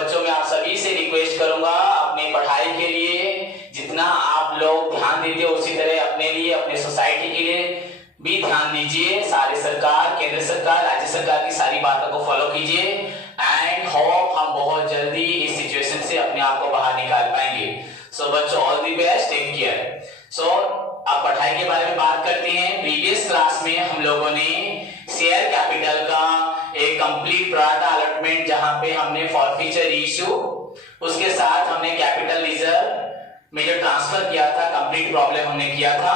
बच्चों मैं आप सभी से रिक्वेस्ट करूंगा अपनी पढ़ाई के लिए जितना आप लोग ध्यान देते हो उसी तरह अपने लिए अपने सोसाइटी के लिए भी ध्यान दीजिए। सारे सरकार, केंद्र सरकार, राज्य सरकार की सारी बातों को फॉलो कीजिए एंड होप हम बहुत जल्दी इस सिचुएशन से अपने आप को बाहर निकाल पाएंगे। सो बच्चों all the best, take care. So अब पढ़ाई के बारे में बात करते हैं। प्रीवियस क्लास में हम लोगों ने शेयर कैपिटल का एक कंप्लीट प्रोराटा अलॉटमेंट जहां पे हमने फॉरफीचर इशू उसके साथ हमने कैपिटल रिजर्व में जो ट्रांसफर किया था कंप्लीट प्रॉब्लम हमने किया था।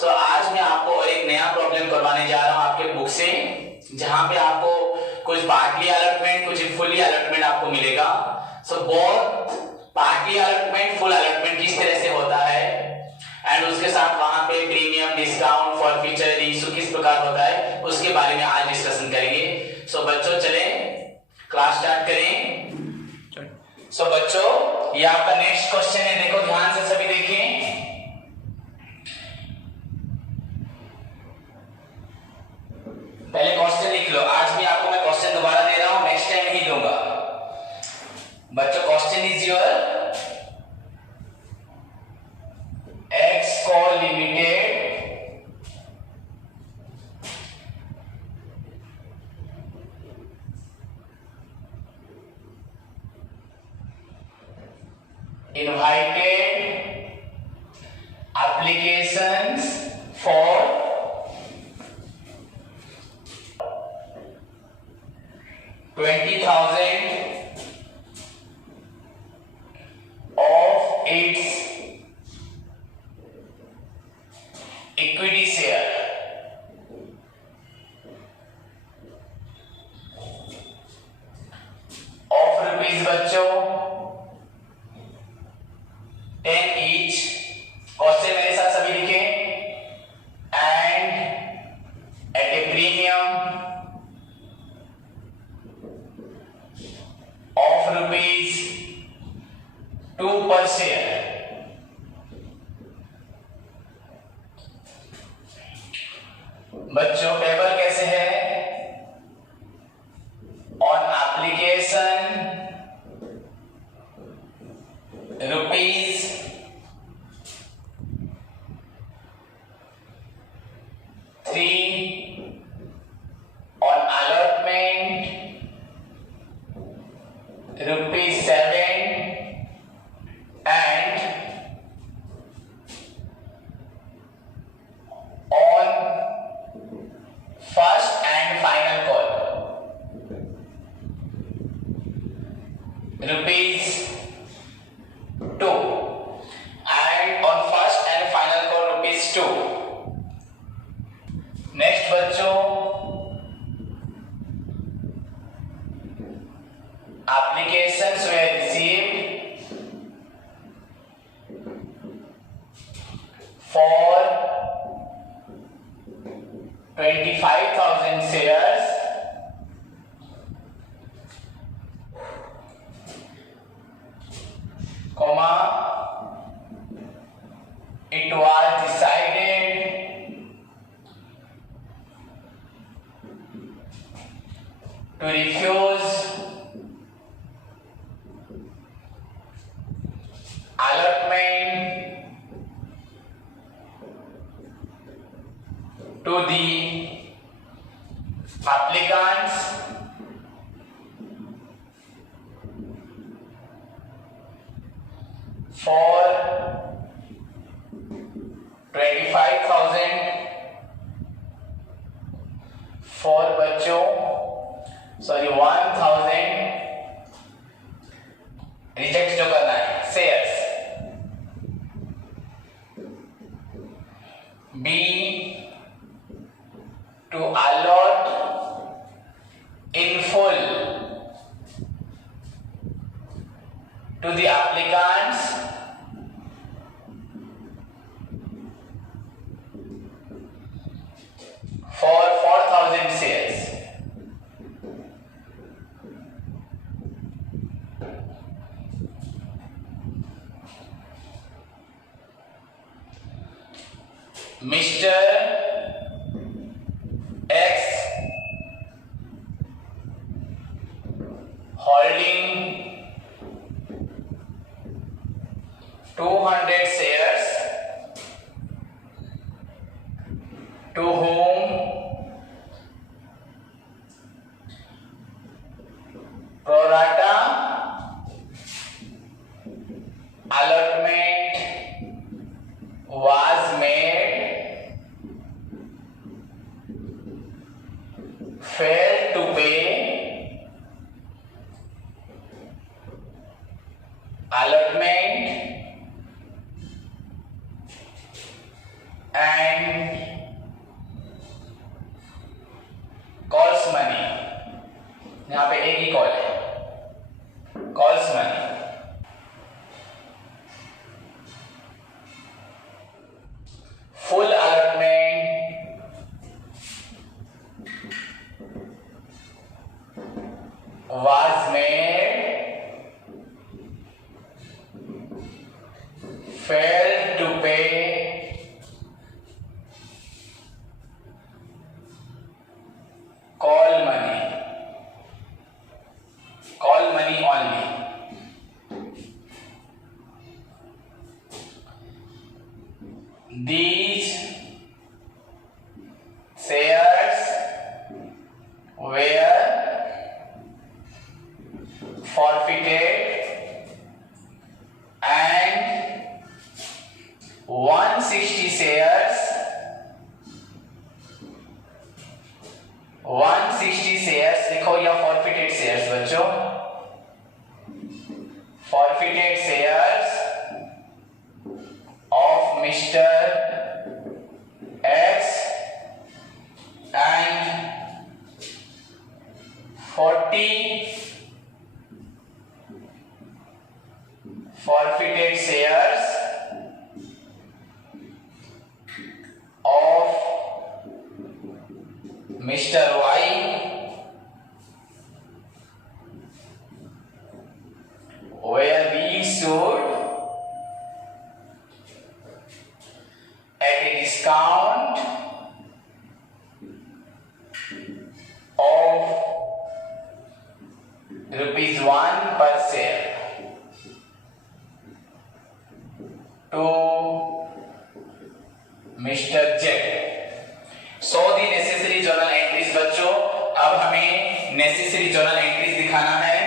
सो आज मैं आपको एक नया प्रॉब्लम करवाने जा रहा हूं आपके बुक से, जहां पे आपको कुछ पार्टली अलॉटमेंट कुछ फुली अलॉटमेंट आपको मिलेगा। So both partly allotment, full allotment किस तरह से होता है एंड उसके साथ वहां पे प्रीमियम, डिस्काउंट, फॉरफीचर इशू किस प्रकार होता है उसके बारे में आज डिस्कशन करेंगे। सो बच्चों चलें क्लास स्टार्ट करें। सो बच्चों ये आपका नेक्स्ट क्वेश्चन है, देखो ध्यान से सभी देखें। पहले क्वेश्चन लिख लो। आज भी आपको मैं क्वेश्चन दोबारा दे रहा हूं, नेक्स्ट टाइम नहीं दूंगा। बच्चों question is your Exco limited invited applications for $20,000 of its equity share of rupees बच्चों 10 each। क्वेश्चन मेरे साथ सभी लिखे। And at a premium of rupees 2 पर शेयर। बच्चों टेबल कैसे है? On application rupees 3, on allotment rupees 7 and on first and final call rupees 2 and on first and final call rupees 2। Next बच्चों applications were received for 25,000 shares comma it was decided to refuse allotment to the applicants for 25,000 for बच्चों 1,000 reject जो करना है shares. Be to allot in full to the applicants for 4,000 shares। Mr. X holding 200 shares to whom pro rata allotment was made, failed to pay allotment and calls money. यहां पे एक ही call है, calls money. Full allotment was made, failed to pay call money. Call money only. These shares were forfeited and 160 shares लिखो या forfeited shares बच्चों, forfeited shares of Mr. X and 40 forfeited shares of Mr. Y were reissued at a discount of ₹1 per share to Mr. Z. So the necessary journal entries बच्चों, अब हमें necessary journal entries दिखाना है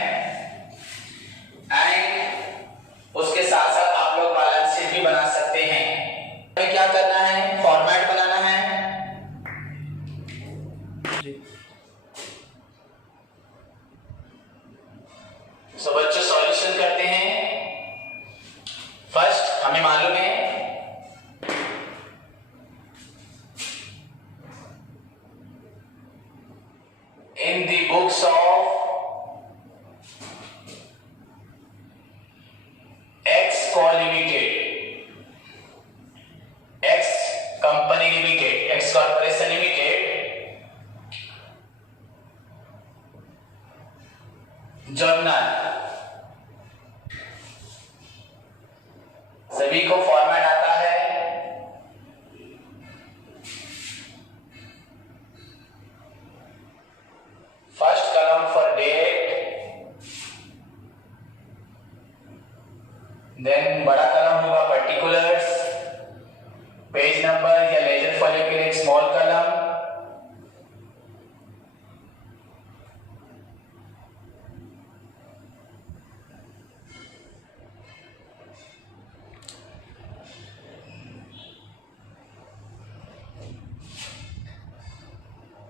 and उसके साथ साथ आप लोग बैलेंस शीट भी बना सकते हैं। हमें क्या करना है, फॉर्मेट बनाना है। सो बच्चों सॉल्यूशन करते हैं। फर्स्ट हमें मालूम है in the books of X Co Limited, X Company Limited, X Corporation Limited, journal सभी को फॉर्मेट आता है। First column for date, then बड़ा कॉलम होगा पर्टिकुलर्स, पेज नंबर या लेजर फॉलो के लिए small column,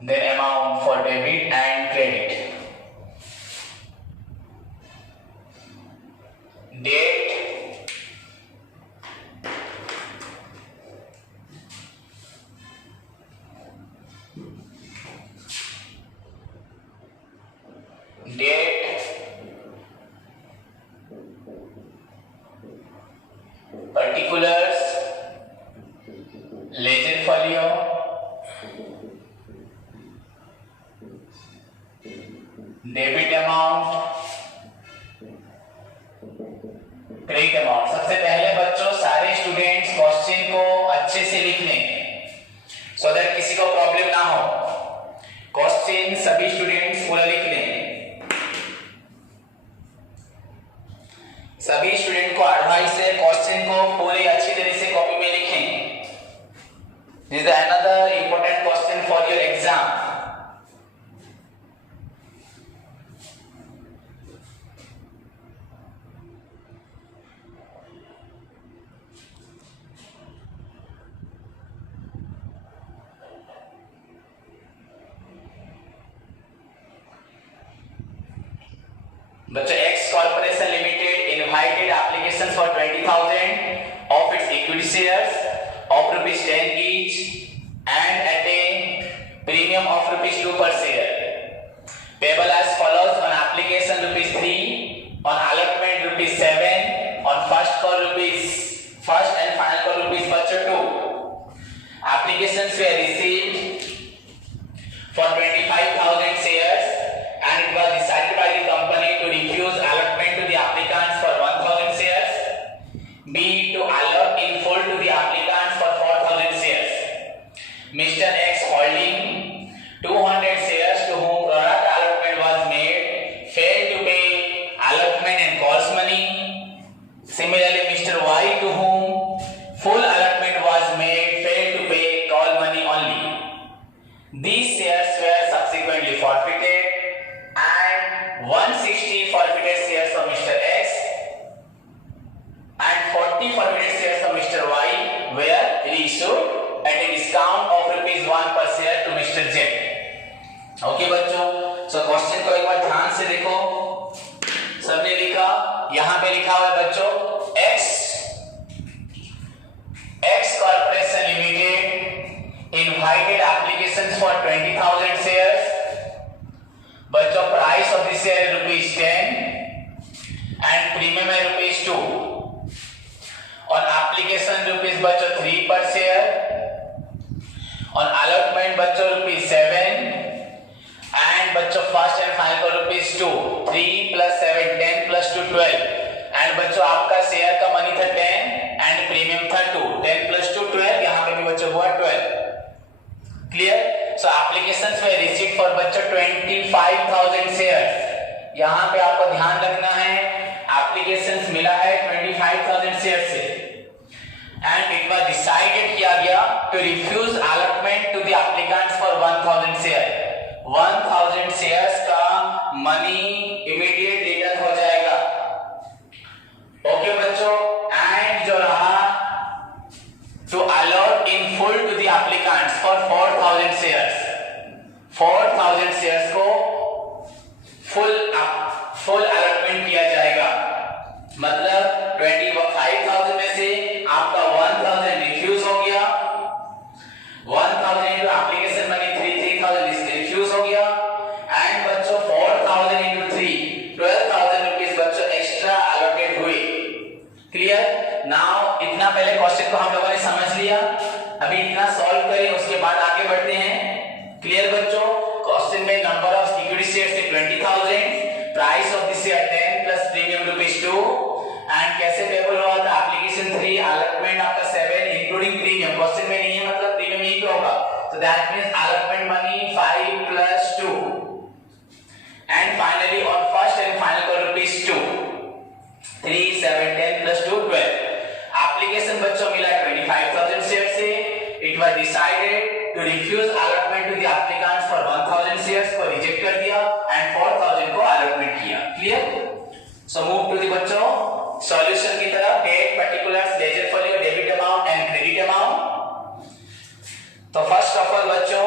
then amount for debit and credit, date, particulars, ledger folio, debit amount, credit amount. सबसे पहले बच्चों सारे स्टूडेंट्स क्वेश्चन को अच्छे से लिख लें सो दैट किसी को प्रॉब्लम ना हो। क्वेश्चन सभी स्टूडेंट्स पूरा लिख लें। सभी स्टूडेंट को एडवाइस है क्वेश्चन क्वेश्चन को पूरे अच्छी तरह से कॉपी में लिखें। This is another important question for your exam. बच्चों, X Corporation Limited invited applications for 20,000 of its equity shares of rupees 10 each and at a premium of rupees 2 per share. Payable as follows: on application rupees 3, on allotment rupees 7, on first call rupees first and final call rupees बच्चों 2. Applications were received for 25,000 shares and it was decided by the company to refuse allotment to the applicants for 1,000 shares, B to allot in full to the applicants for 4,000 shares. Mr. X holding 200 shares to whom product allotment was made failed to pay allotment and calls money. Similarly, Mr. Y to whom full allotment was made failed to pay call money only. These shares were subsequently forfeited and 160 forfeited shares from Mr. X and 40 forfeited shares from Mr. Y were reissued at a discount of rupees 1 per share to Mr. Z. Okay बच्चों, so question को एक बार ध्यान से देखो। सबने लिखा, यहाँ पे लिखा हुआ है बच्चों X Corporation Limited invited applications for 20,000 shares. बच्चों, प्राइस ऑफ द शेयर है रुपीज 10 एंड प्रीमियम है रुपीज 2। ऑन एप्लीकेशन रुपीज बच्चों 3 पर शेयर, ऑन अलॉटमेंट बच्चों रुपीज 7 एंड बच्चों फर्स्ट एंड फाइनल को रुपीज 2। 3 + 7 10 + 2 12 एंड बच्चों आपका शेयर का मनी था 10 एंड प्रीमियम था 2। 10 + 2 12, यहाँ पे भी बच्चों हुआ 12। Clear? So applications were received for बच्चों 25,000 shares। यहाँ पे आपको ध्यान रखना है, applications मिला है 25,000 shares से and it was decided किया गया to refuse allotment to the applicants for 1,000 shares। 1,000 shares का money immediate return हो जाएगा। ओके बच्चों, and जो रहा to allot in full to the applicants for 4,000 shares। 4,000 shares को full allotment किया जाएगा। मतलब 25,000 में से आपका 1,000 रिफ्यूज हो गया। 1,000 into application money 3,000 रिफ्यूज हो गया एंड बच्चों 4,000 into 3 12,000 रुपीस बच्चों एक्स्ट्रा allotted हुए। क्लियर? नाउ इतना पहले क्वेश्चन को हम लोगों ने समझ लिया, अभी इतना सॉल्व करें उसके बाद आगे बढ़ते हैं। क्लियर बच्चों? क्वेश्चन में नंबर ऑफ इक्विटी शेयर्स थे 20,000, price of the share 10 plus premium rupees 2 and कैसे पेबल हुआ था एप्लीकेशन 3, अलॉटमेंट आपका 7 इंक्लूडिंग प्रीमियम। क्वेश्चन में नहीं है मतलब प्रीमियम यहीं पे होगा, so that means allotment money 5 plus 2 and finally on first and final call rupees 2। 3 7 10 plus 2 12। Application बच्चों मिला 25,000 शेयर से। It was decided to refuse allotment to the applicants for 1,000 shares को रिजेक्ट कर दिया एंड 4,000 को अलॉटमेंट किया। Clear? So move to the बच्चों solution की तरफ। Date particulars, ledger folio, debit amount and credit amount. तो फर्स्ट ऑफ ऑल बच्चों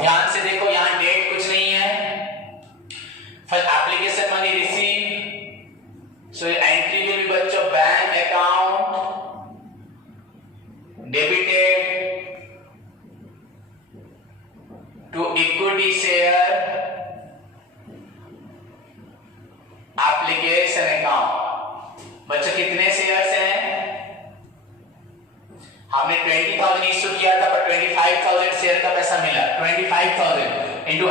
ध्यान से देखो, यहां डेट कुछ नहीं है। First application money receive, so entry में भी बच्चों bank account debited to equity share application account. बच्चों कितने शेयर्स हैं? हमने 20,000 इश्यू किया था पर 25,000 शेयर का पैसा मिला। 25,000 इंटू ₹,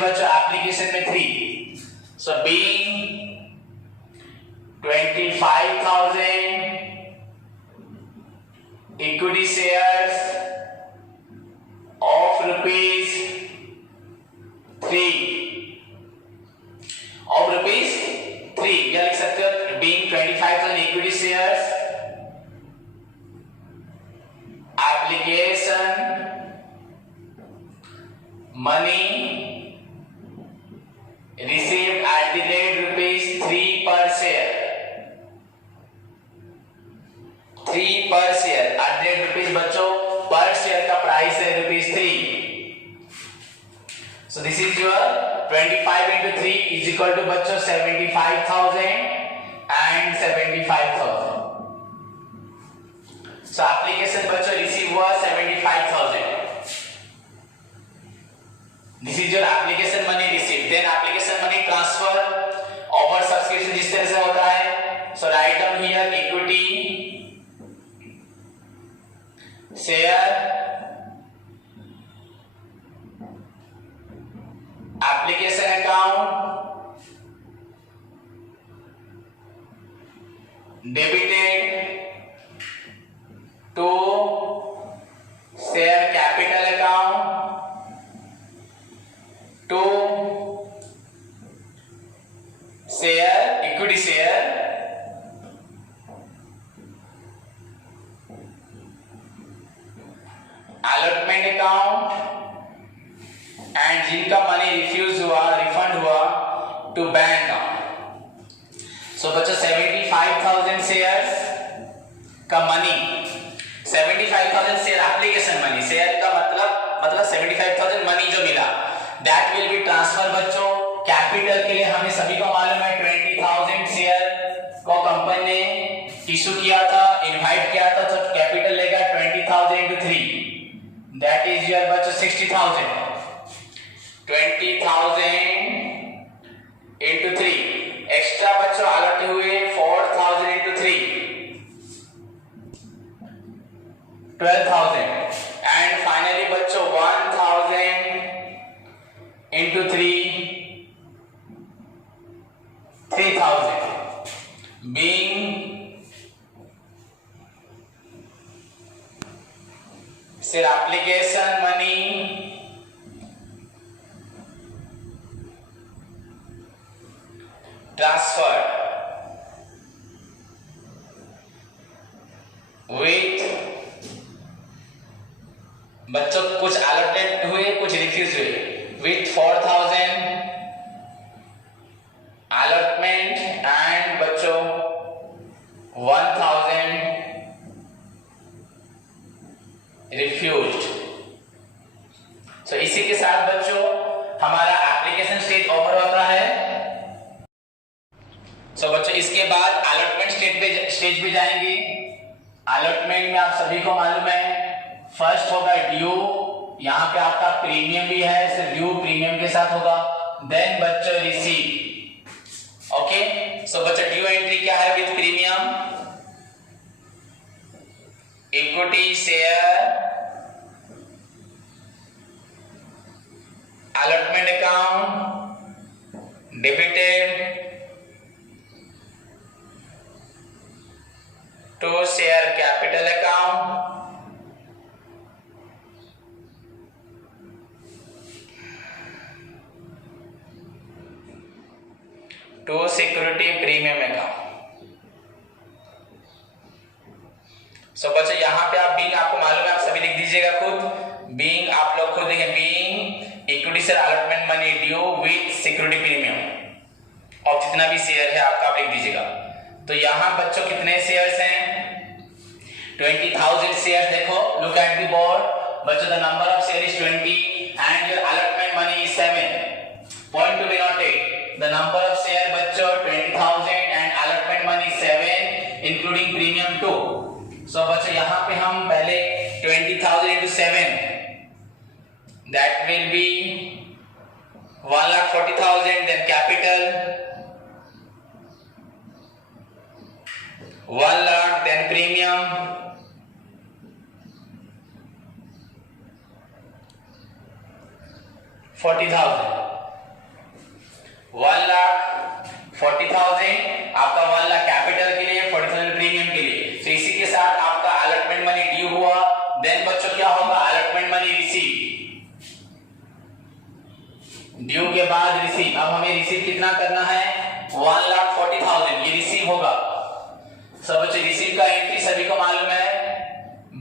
बच्चों एप्लीकेशन में 3, so being 25,000 equity shares of rupees 3 of rupees 3 क्या लिख सकते हो? being 25,000 equity shares money received at the rate ₹3 पर शेयर, 3 पर शेयर एट द रेट बच्चों पर शेयर का प्राइस है ₹3। So this is your 25 into 3 is equal to बच्चों 75,000 and 75,000. So application बच्चों रिसीव हुआ 75,000. This is your application money received. Then application money transfer over subscription जिस तरह से होता है. So write down here equity, share, application account, debited to share capital account to share equity share allotment account and जिनका money refuse हुआ refund हुआ to bank account. सो बच्चों 75,000 shares का money, 75,000 share application money, share का मतलब 75,000 money जो मिला, that will B transfer बच्चों कैपिटल के लिए। हमें सभी को मालूम है 20,000 शेयर को कंपनी ने इशू किया था, इनवाइट किया था, तो कैपिटल लेगा 20,000 into 3, दैट इज योर बच्चों 60,000। 20,000 into 3 एक्स्ट्रा बच्चों अलॉट हुए 4,000 into 3 12,000 एंड फाइनली बच्चों 1,000 into 3 3,000 being सिर्फ एप्लीकेशन मनी transferred with बच्चों कुछ allotted हुए कुछ रिफ्यूज हुए with 4,000 allotment and बच्चों 1,000 refused। so इसी के साथ बच्चों हमारा एप्लीकेशन स्टेज ओवर होता है। सो बच्चों इसके बाद अलॉटमेंट स्टेज पे जाएंगे। अलॉटमेंट में आप सभी को मालूम है फर्स्ट होगा ड्यू, यहाँ पे आपका प्रीमियम भी है, सिर्फ ड्यू प्रीमियम के साथ होगा। देन बच्चों रिसीव, ओके। सो बच्चों ड्यू एंट्री क्या है with premium, equity share, allotment account, debited to share capital account, to security premium account। सो बच्चों यहाँ पे आप बीइंग आपको मालूम है, आप सभी लिख दीजिएगा खुद। बीइंग आप लोग खुद लिखें, being equity share allotment money due with security premium, और जितना भी शेयर है आपका आप लिख दीजिएगा। तो यहाँ बच्चों कितने शेयर्स हैं 20,000 शेयर्स। देखो लुक एट द बोर्ड बच्चों, the number of share is 20 and your allotment money is 7। Point to be noted, the number of share बच्चों 20,000 and allotment money 7 including premium 2। So बच्चों यहाँ पे हम पहले 20,000 into 7 that will be 1,40,000, then capital 1 lakh, then premium 40,000, 1,40,000 आपका 1 lakh capital के लिए, 40,000 premium के लिए। तो इसी के साथ आपका अलॉटमेंट मनी ड्यू हुआ। देन बच्चों क्या होगा, अलॉटमेंट मनी रिसीव, ड्यू के बाद रिसीव। अब हमें रिसीव कितना करना है 1,40,000, ये रिसीव होगा। सब बच्चों रिसीव का एंट्री सभी को मालूम है,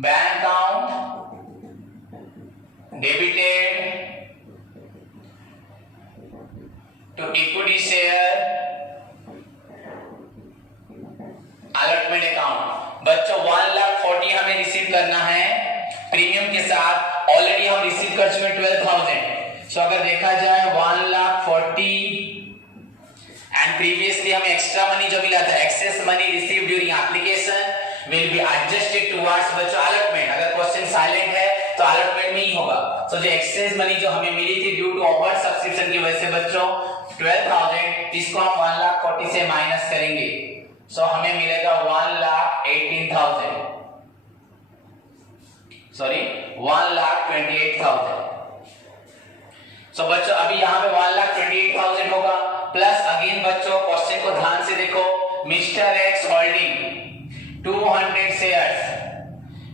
bank account, debited to equity share allotment account. बच्चों 1,40,000 हमें रिसीव करना है प्रीमियम के साथ। ऑलरेडी हम रिसीव कर चुके 12,000। सो अगर देखा जाए 1,40,000 एंड प्रीवियसली हमें एक्स्ट्रा मनी जो मिला था, excess money receive during application will be adjusted towards बच्चों allotment। अगर क्वेश्चन साइलेंट है तो allotment में ही होगा। सो जो एक्सेस मनी जो हमें मिली थी ड्यू टू ओवर सब्सक्रिप्शन की वजह से बच्चों 12,000, इसको हम 1,40,000 से माइनस करेंगे। सो हमें मिलेगा 1,18,000, सॉरी 1,28,000। सो बच्चों अभी यहाँ पे 1,28,000 होगा प्लस अगेन बच्चों क्वेश्चन को ध्यान से देखो, मिस्टर एक्स होल्डिंग 200 शेयर्स,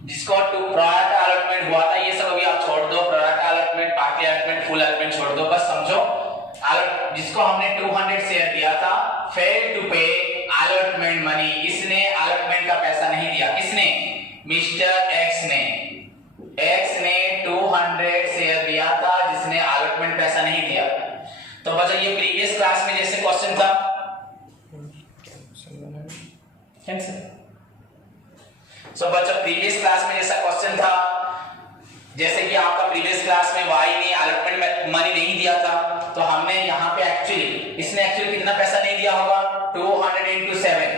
जिसको प्रोराटा अलॉटमेंट हुआ था। ये सब अभी आप छोड़ दो, pro rata allotment, party allotment, full allotment छोड़ दो, बस समझो जिसको हमने 200 शेयर दिया था, फेल टू पे अलॉटमेंट मनी। इसने अलॉटमेंट का पैसा नहीं दिया। किसने? मिस्टर एक्स ने। एक्स ने 200 शेयर दिया था जिसने अलॉटमेंट पैसा नहीं दिया। तो बच्चों ये प्रीवियस क्लास में जैसे क्वेश्चन था, सो बच्चों प्रीवियस क्लास में जैसा क्वेश्चन था, जैसे कि आपका प्रीवियस क्लास में वाई ने अलॉटमेंट मनी नहीं दिया था, तो हमने यहाँ पे इसने एक्चुअली कितना पैसा नहीं दिया होगा, 200 into 7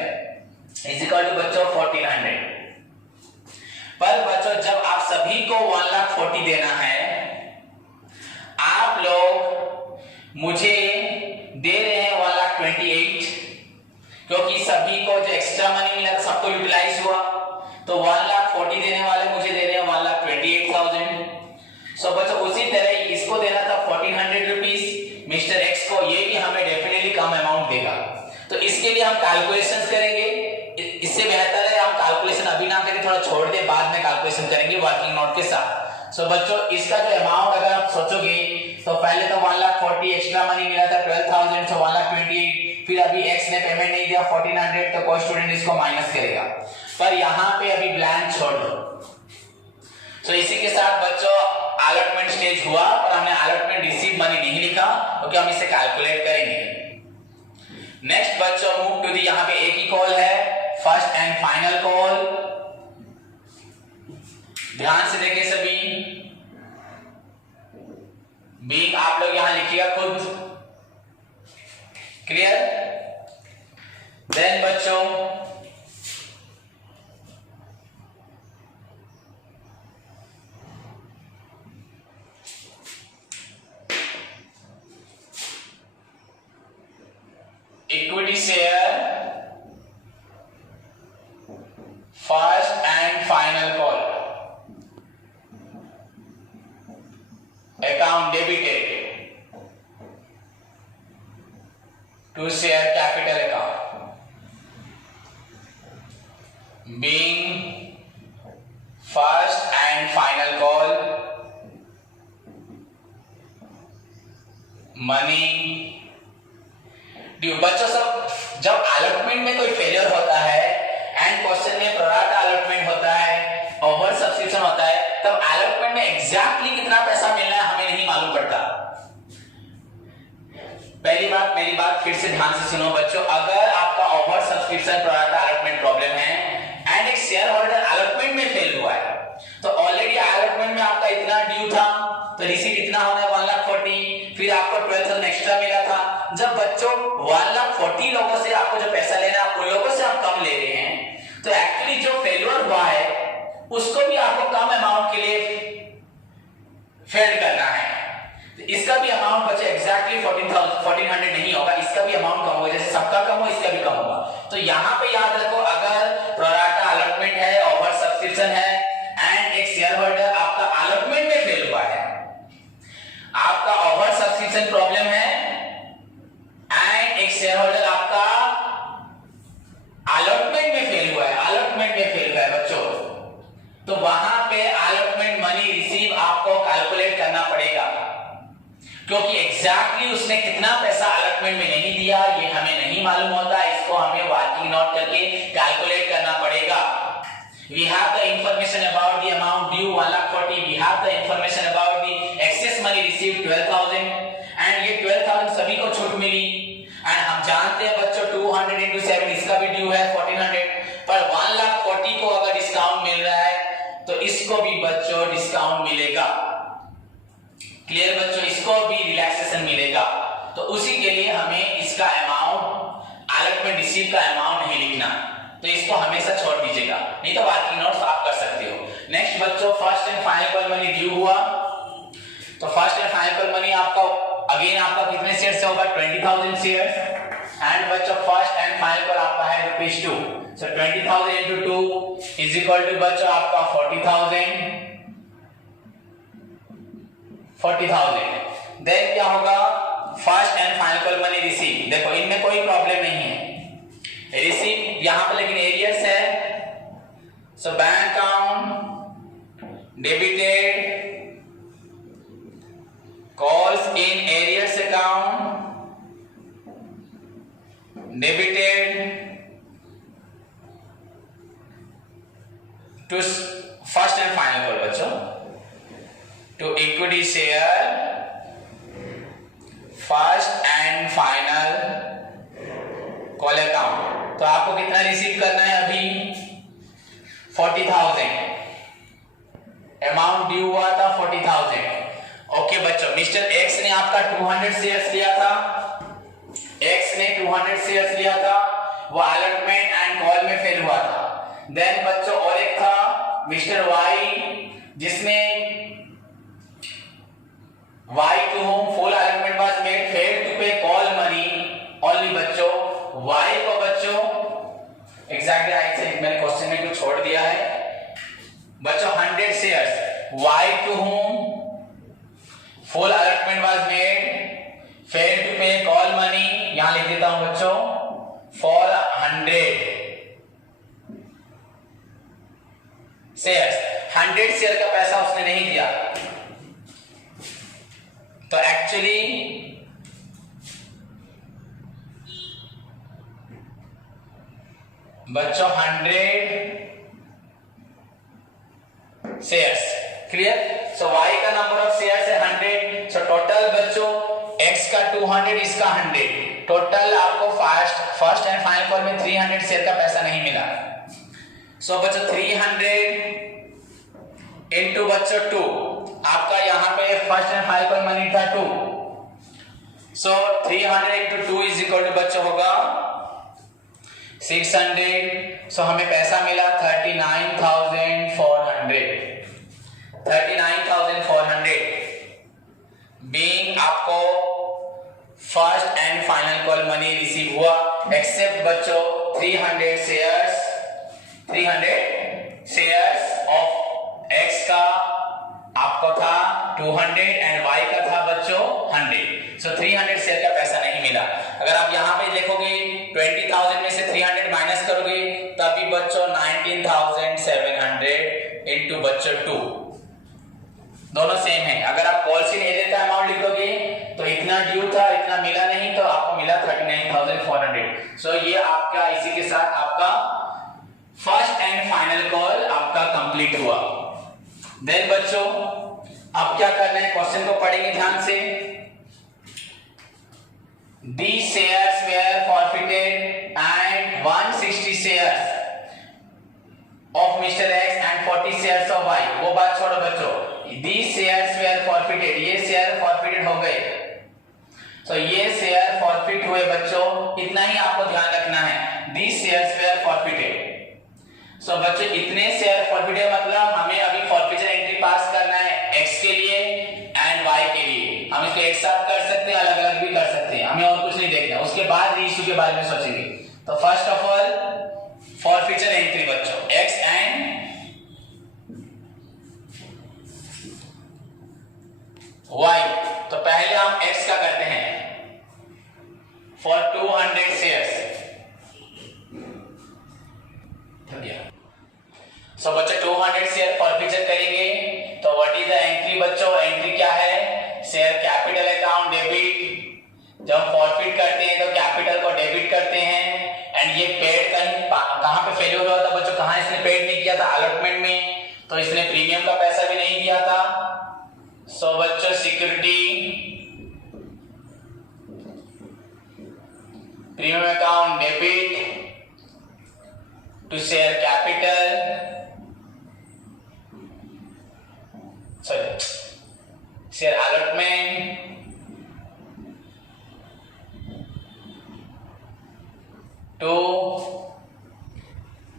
इज इक्वल टू बच्चों 1400। पर बच्चों जब आप सभी को 1,40,000 देना है, आप लोग मुझे दे रहे हैं 1,28,000, क्योंकि सभी को जो एक्स्ट्रा मनी मिला था सबको यूटिलाइज हुआ, तो 1,40,000 देने वाले मुझे दे रहे हैं 1,28,000। सो बच्चों उसी तरह इसको देना था 1,400 रुपीस मिस्टर एक्स को, ये भी हमें डेफिनेटली कम अमाउंट देगा। तो इसके लिए हम कैलकुलेशंस करेंगे। इससे बेहतर है हम कैलकुलेशन अभी ना करें, थोड़ा छोड़ दें, बाद में कैलकुलेशन करेंगे वर्किंग नोट के साथ। सो बच्चों इसका जो अमाउंट अगर आप सोचोगे तो पहले तो 1,40,000 एक्स्ट्रा मनी मिला था 12,000, सो 1,28,000, फिर अभी एक्स ने पेमेंट नहीं दिया 1,400, तो कोई स्टूडेंट इसको माइनस करेगा। पर यहाँ पे अभी ब्लैंक छोड़ दो। सो इसी के साथ बच्चों अलॉटमेंट स्टेज हुआ, पर हमने अलॉटमेंट रिसीव मनी नहीं लिखा, क्योंकि हम इसे कैलकुलेट करेंगे। नेक्स्ट बच्चों मूव टू दी, यहाँ पे एक ही कॉल है, फर्स्ट एंड फाइनल कॉल। ध्यान से देखें सभी, बीइंग आप लोग यहां लिखिएगा खुद, क्लियर। देन बच्चों equity share first and final call, account debited to share capital account, being first and final call, money due. बच्चों सब जब अलॉटमेंट में कोई फेलियर होता है एंड क्वेश्चन में प्रोराटा अलॉटमेंट होता है, ओवर सब्सक्रिप्शन होता है, तब अलॉटमेंट में एग्जैक्टली कितना पैसा मिलना है हमें नहीं मालूम पड़ता। पहली बात, मेरी बात फिर से ध्यान से सुनो बच्चों, अगर आपका over subscription pro rata allotment problem है एंड एक शेयर होल्डर अलॉटमेंट में फेल हुआ है, तो ऑलरेडी अलॉटमेंट में आपका इतना ड्यू था, तो रिसीट इतना होना है 1,40,000, फिर आपको 12,000 एक्स्ट्रा मिला था। जब बच्चों 1,40,000 लोगों से आपको जो पैसा लेना है, उन लोगों से आप कम ले रहे हैं, तो एक्चुअली जो फेलियर हुआ है उसको भी आपको कम अमाउंट के लिए फेड करना है। तो इसका भी अमाउंट बच्चे एग्जैक्टली 1,400 नहीं होगा, इसका भी अमाउंट कम होगा, जैसे सबका कम हो इसका भी कम होगा। तो यहाँ पे याद रखो, अगर प्रोराटा अलॉटमेंट है, ओवर सब्सक्रिप्शन है एंड एक शेयर होल्डर आपका अलॉटमेंट में फेल हुआ है, आपका ओवर सब्सक्रिप्शन प्रॉब्लम है एंड एक शेयर होल्डर आपका अलॉटमेंट में फेल हुआ है, अलॉटमेंट में फेल हुआ है बच्चों, तो वहां पे अलॉटमेंट मनी रिसीव आपको कैलकुलेट करना पड़ेगा, क्योंकि एग्जैक्टली उसने कितना पैसा अलॉटमेंट में नहीं दिया ये हमें नहीं मालूम होता, इसको हमें वर्किंग नोट करके कैलकुलेट करना पड़ेगा। We have the information about the amount due 1,40,000. We have the information about the excess money received 12,000. And ये 12,000 सभी को छूट मिली। एंड हम जानते हैं बच्चों 200 into 7 इसका भी ड्यू है 1400, पर 1,40,000 को अगर डिस्काउंट मिल रहा है तो इसको भी बच्चों डिस्काउंट मिलेगा। क्लियर बच्चों, इसको भी रिलैक्सेशन मिलेगा। तो उसी के लिए हमें इसका अमाउंट अलॉटमेंट रिसीव का अमाउंट नहीं लिखना, तो इसको हमेशा छोड़ दीजिएगा, नहीं तो वर्किंग नोट्स आप कर सकते हो। नेक्स्ट बच्चों first and final call money due हुआ, तो first and final call money आपका अगेन आपका कितने शेयर से होगा 20,000 शेयर्स। एंड बच्चों फर्स्ट एंड फाइनल कॉल आपका है ₹2, सो 20,000 into 2 इज इक्वल टू बच्चों आपका 40,000। देन क्या होगा first and final call money receive, देखो इनमें कोई प्रॉब्लम नहीं है, रिसीव यहां पर लेकिन एरियर्स है, so bank account debited calls in arrears account debited to first and final call बच्चों to equity share first and final call account। तो आपको कितना रिसीव करना है अभी 40,000, अमाउंट ड्यू हुआ था 40,000। ओके बच्चों, मिस्टर एक्स ने आपका 200 शेयर्स लिया था, एक्स ने 200 शेयर्स लिया था, वो अलॉटमेंट एंड कॉल में फेल हुआ था। देन बच्चों और एक था मिस्टर वाई, जिसने Y to whom full allotment was made fail to pay call money only. बच्चों वाई को बच्चों एग्जैक्टली आई से मैंने क्वेश्चन में कुछ छोड़ दिया है बच्चों, 100 shares Y to whom full allotment was made fail to pay call money, यहां लिख देता हूं बच्चों फॉर 100 शेयर्स। 100 शेयर का पैसा उसने नहीं दिया, तो एक्चुअली बच्चों 100 शेयर्स। क्लियर? सो y का नंबर ऑफ शेयर्स है 100, सो टोटल बच्चों x का 200 इसका 100, टोटल आपको फर्स्ट एंड फाइनल कॉल में 300 शेयर का पैसा नहीं मिला। सो बच्चों 300 इनटू बच्चों 2, आपका यहां पे first and final call money था 2, सो 300 इनटू 2 इज इक्वल टू बच्चों होगा 600। सो हमें पैसा मिला 39,400 बीइंग आपको first and final call money receive हुआ, एक्सेप्ट बच्चों 300 शेयर्स ऑफ x का आपको था 200 एंड y का था बच्चों 100, सो 300 शेयर का पैसा नहीं मिला। अगर आप यहां पे देखोगे 20,000 में से 300 माइनस करोगे तभी बच्चों 19,700 इनटू बच्चों 2, दोनों सेम है। अगर आप कॉल शीट एरियर का अमाउंट लिखोगे तो इतना ड्यू था इतना मिला नहीं, तो आपको मिला 39,400। सो ये आपका इसी के साथ आपका फर्स्ट एंड फाइनल कॉल आपका कंप्लीट हुआ। देन बच्चों अब क्या करना है, क्वेश्चन को पढ़ेंगे ध्यान से। These shares were forfeited and 160 shares of Mr. X and 40 shares of Y। वो बात छोड़ो बच्चों, These shares were forfeited, ये शेयर forfeited हो गए, तो ये शेयर forfeit हुए बच्चों, इतना ही आपको ध्यान रखना है। These shares were forfeited, सो बच्चों इतने शेयर forfeited मतलब हमें अभी forfeiture एंट्री पास करना है X के लिए एंड Y के लिए। हम इसको एक साथ कर सकते हैं, अलग अलग भी कर सकते हैं, हमें और कुछ नहीं देखना, उसके बाद रीइश्यू के बारे में सोचेंगे। तो first of all forfeiture entry बच्चों X एंड Y। तो पहले हम X का करते हैं फॉर 200 शेयर्स। सो बच्चों 200 शेयर फॉरफीचर करेंगे, तो व्हाट इज द एंट्री बच्चों, एंट्री क्या है, शेयर कैपिटल अकाउंट डेबिट। जब हम फॉरफिट करते हैं तो कैपिटल को डेबिट करते हैं, एंड ये पेड कहां पे फेल्यूर हुआ था बच्चों, कहां इसने पेड नहीं किया था, अलॉटमेंट में, तो इसने प्रीमियम का पैसा भी नहीं दिया था। सो बच्चों security premium account debit to share capital, sorry share allotment to,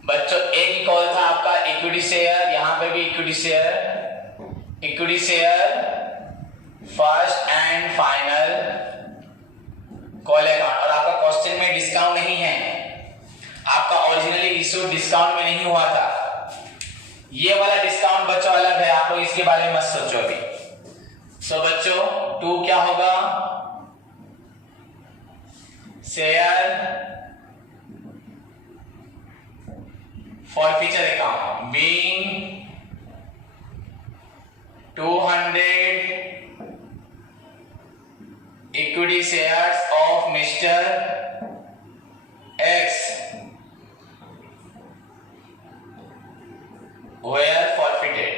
बच्चों एक ही कॉल था आपका इक्विटी शेयर, यहां पे भी equity share first and final call account. और आपका क्वेश्चन में डिस्काउंट नहीं है, आपका ओरिजिनली इशू डिस्काउंट में नहीं हुआ था, ये वाला डिस्काउंट बच्चों अलग है, आप लोग इसके बारे में मत सोचो अभी। सो बच्चों 2 क्या होगा, share forfeiture account being 200 equity shares of Mr. X were forfeited.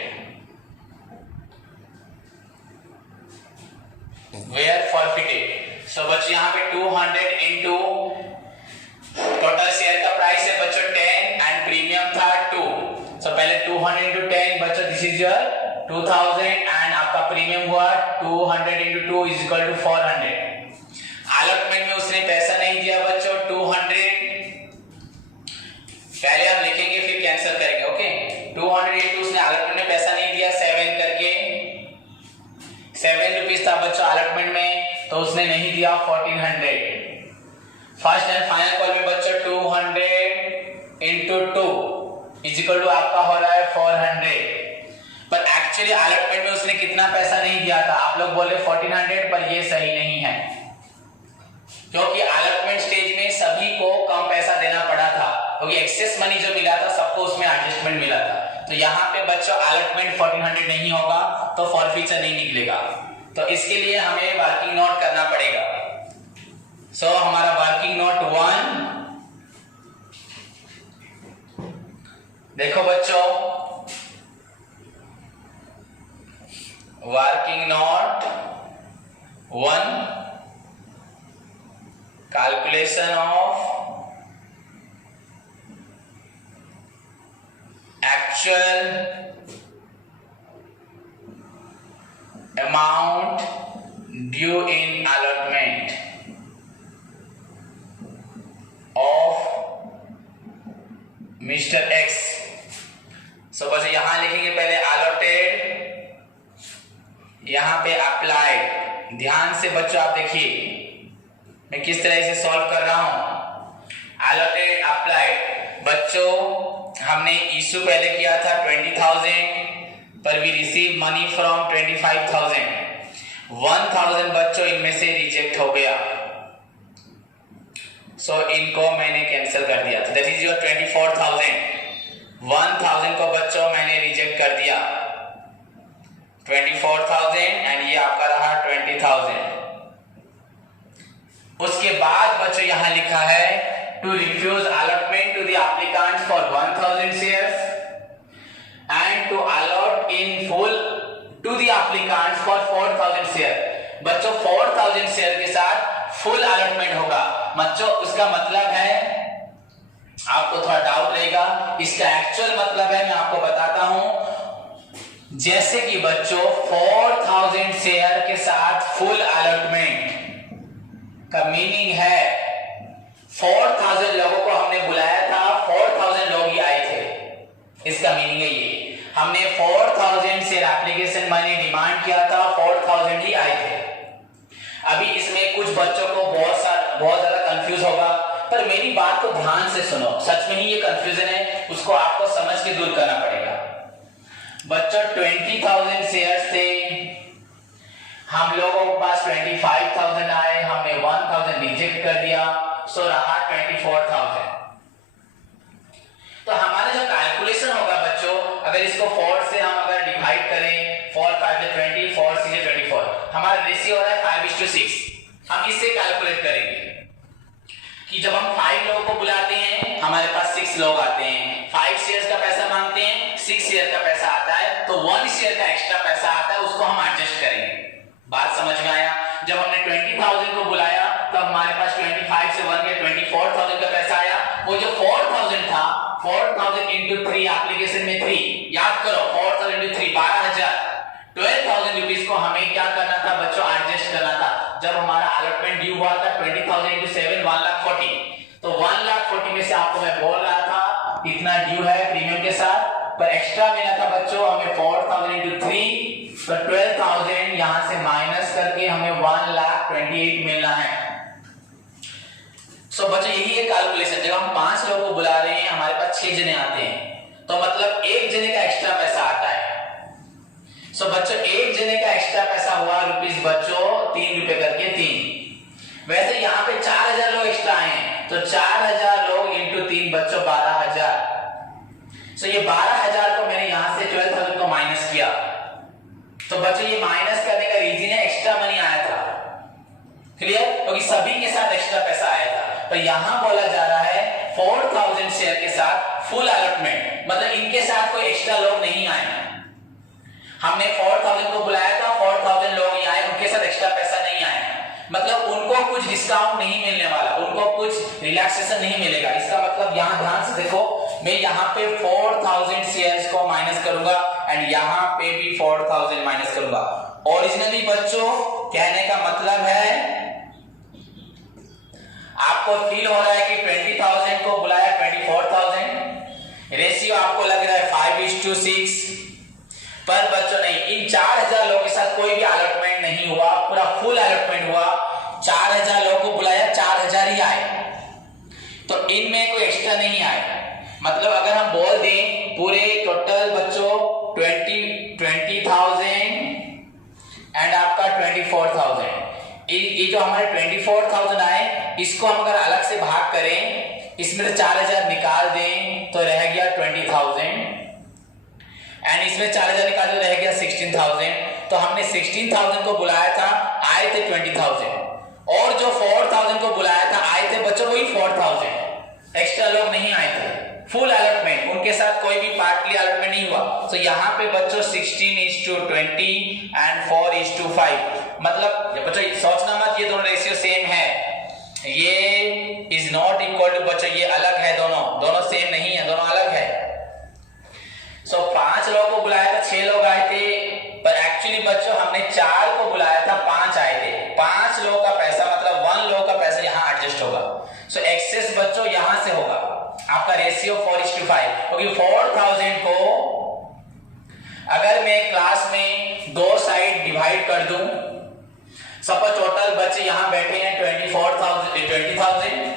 So बच्चों यहाँ पे 200 into टोटल शेयर का प्राइस है बच्चों 10 एंड प्रीमियम था 2। सो पहले 200 into 10 बच्चों दिस इज योर 2000 एंड आपका प्रीमियम हुआ 200 into 2 is equal to 400। Allotment में उसने पैसा नहीं दिया बच्चों 200, पहले हम लिखेंगे फिर कैंसिल करेंगे, ओके। 200 into उसने अलॉटमेंट में पैसा नहीं दिया 7 करके, 7 रुपीस था बच्चों अलॉटमेंट में, तो उसने नहीं दिया 1400। फर्स्ट एंड फाइनल कॉल में बच्चों 200 into 2 इज इक्वल टू आपका हो रहा है 400, पर एक्चुअली अलॉटमेंट में उसने कितना पैसा नहीं दिया था, आप लोग बोले 1400, पर ये सही नहीं है, क्योंकि अलॉटमेंट स्टेज में सभी को कम पैसा देना पड़ा था, क्योंकि एक्सेस मनी जो मिला था सबको उसमें एडजस्टमेंट मिला था। तो यहाँ पे बच्चों अलॉटमेंट 1400 नहीं होगा तो फॉरफीचर नहीं निकलेगा, तो इसके लिए हमें वर्किंग नोट करना पड़ेगा। सो हमारा वर्किंग नोट 1, देखो बच्चों working note 1, calculation of actual amount due in allotment of mister X. So बच्चों यहां लिखेंगे पहले अलॉटेड, यहां पे अप्लाइड। ध्यान से बच्चों आप देखिए मैं किस तरह से सॉल्व कर रहा हूं। अलॉटेड अप्लाइड बच्चों हमने इशू पहले किया था 20,000, पर वी रिसीव मनी फ्रॉम 25,000। 1,000 बच्चों इनमें से रिजेक्ट हो गया, सो इनको मैंने कैंसिल कर दिया, दैट इज योर 24,000। 1,000 को बच्चों मैंने रिजेक्ट कर दिया, 24,000 एंड ये आपका रहा 20,000। उसके बाद बच्चों यहां लिखा है to refuse allotment to the applicant for 1,000 shares and to allot in full to the applicant for 4,000 share. बच्चों 4,000 शेयर के साथ फुल अलॉटमेंट होगा। बच्चों उसका मतलब है, आपको थोड़ा डाउट रहेगा, इसका एक्चुअल मतलब है मैं आपको बताता हूं। जैसे कि बच्चों 4,000 शेयर के साथ फुल अलॉटमेंट का मीनिंग है 4,000 लोगों को हमने बुलाया था, 4,000 लोग ही आए थे, इसका मीनिंग है ये। हमने 4,000 शेयर एप्लीकेशन मैंने डिमांड किया था, 4,000 ही आए थे। अभी इसमें कुछ बच्चों को बहुत ज्यादा कंफ्यूज होगा, पर मेरी बात को ध्यान से सुनो, सच में ही ये कंफ्यूजन है, उसको आपको समझ के दूर करना पड़ेगा। बच्चों 20,000 शेयर्स थे, हम लोगों के पास 25,000 आए, हमने 1,000 रिजेक्ट कर दिया, सो रहा 24,000। तो हमारा जो कैलकुलेशन होगा बच्चों, अगर इसको 4 से हम अगर डिवाइड करें, 4 5 20, 4 6 24, हमारा रेशियो हो रहा है 5:6। हम इससे कैलकुलेट करेंगे कि जब हम 5 लोगों को बुलाते हैं हमारे पास 6 लोग आते हैं, 5 शेयर्स का पैसा मांगते हैं, 6 शेयर का पैसा आता है, तो 1 शेयर का एक्स्ट्रा पैसा आता है, उसको हम एडजस्ट करेंगे। बात समझ में आया? जब हमने 20,000 को बुलाया तो हमारे पास 25 से 1 के 24,000 का पैसा आया। वो जो 4,000 था, 4,000 into 3 एप्लीकेशन में 3, याद करो 4,000 into 3 12,000, 12,000 रुपीस को हमें क्या करना था बच्चों, एडजस्ट करना था। जब हमारा अलॉटमेंट ड्यू हुआ था 20,000 into 7 1,40,000, तो 1,40,000 में से आपको मैं बोल रहा था इतना ड्यू है प्रीमियम के साथ, पर एक्स्ट्रा मिला था बच्चों हमें 4,000 into 3, तो 12,000 यहां से माइनस करके हमें 1,28,000 मिलना है। सो बच्चों यही है कैलकुलेशन। जब हम 5 लोगों को बुला रहे हैं, हमारे पास 6 जने आते हैं, तो मतलब एक जने का एक्स्ट्रा पैसा आता है। सो बच्चों एक जने का एक्स्ट्रा पैसा हुआ रुपीस बच्चों 3 रुपए करके 3। वैसे यहाँ पे 4,000 लोग एक्स्ट्रा आए हैं, तो 4,000 लोग इंटू 3 बच्चों 12,000। सो ये 12,000 को मैंने यहाँ से 12,000 को माइनस किया, तो बच्चों ये माइनस करने का रीजन है एक्स्ट्रा मनी आया था। क्लियर? क्योंकि सभी के साथ एक्स्ट्रा पैसा आया था। तो यहां बोला जा रहा है 4,000 शेयर के साथ फुल अलॉटमेंट, मतलब इनके साथ कोई एक्स्ट्रा लोग नहीं आए। हमने 4,000 को बुलाया था, 4,000 लोग ही आए, उनके साथ एक्स्ट्रा पैसा नहीं आया, मतलब उनको कुछ डिस्काउंट नहीं मिलने वाला, उनको कुछ रिलैक्सेशन नहीं मिलेगा। इसका मतलब यहां ध्यान से देखो, मैं यहां पे 4,000 शेयर्स को माइनस करूंगा एंड यहां पे भी 4,000 माइनस करूंगा। ओरिजिनली बच्चों कहने का मतलब है, आपको फील हो रहा है कि 20,000 को बुलाया 24,000, रेशियो आपको लग रहा है 5:6, पर बच्चों नहीं, इन 4,000 लोगों के साथ कोई भी अलॉटमेंट नहीं हुआ, पूरा फुल अलॉटमेंट हुआ। 4,000 लोगों को बुलाया, 4,000 ही आए, तो इनमें कोई एक्स्ट्रा नहीं आए। मतलब अगर हम बोल दें पूरे टोटल बच्चों 20,000 एंड आपका 24,000, ये जो हमारे 24,000 आए, इसको हम अगर अलग से भाग करें, इसमें से 4,000 निकाल दें तो रह गया 20,000 एंड इसमें 4,000 निकाल दो रह गया 16,000। तो हमने 16,000 को बुलाया था, आए थे 20,000, और जो 4,000 को बुलाया था आए थे बच्चों वही 4,000, एक्स्ट्रा लोग नहीं आए थे, फुल अलॉटमेंट, उनके साथ कोई भी पार्टली अलॉटमेंट नहीं हुआ। तो यहाँ पे बच्चों 16:20 एंड 4:5, मतलब बच्चों सोचना मत ये दोनों रेशियो सेम है, ये इज नॉट इक्वल टू बच्चों, ये अलग है, दोनों सेम नहीं है, दोनों अलग है। सो 5 लोगों को बुलाया था, 6 लोग आए थे, पर एक्चुअली बच्चों हमने 4 को बुलाया था, 5 आए थे। 5 लोगों का पैसा मतलब 1 लोगों का पैसा यहाँ एडजस्ट होगा। सो एक्सेस बच्चों यहां से होगा, आपका रेशियो 4:5, क्योंकि 4,000 को अगर मैं क्लास में 2 साइड डिवाइड कर दूं, सपोज टोटल बच्चे यहां बैठे हैं 20,000,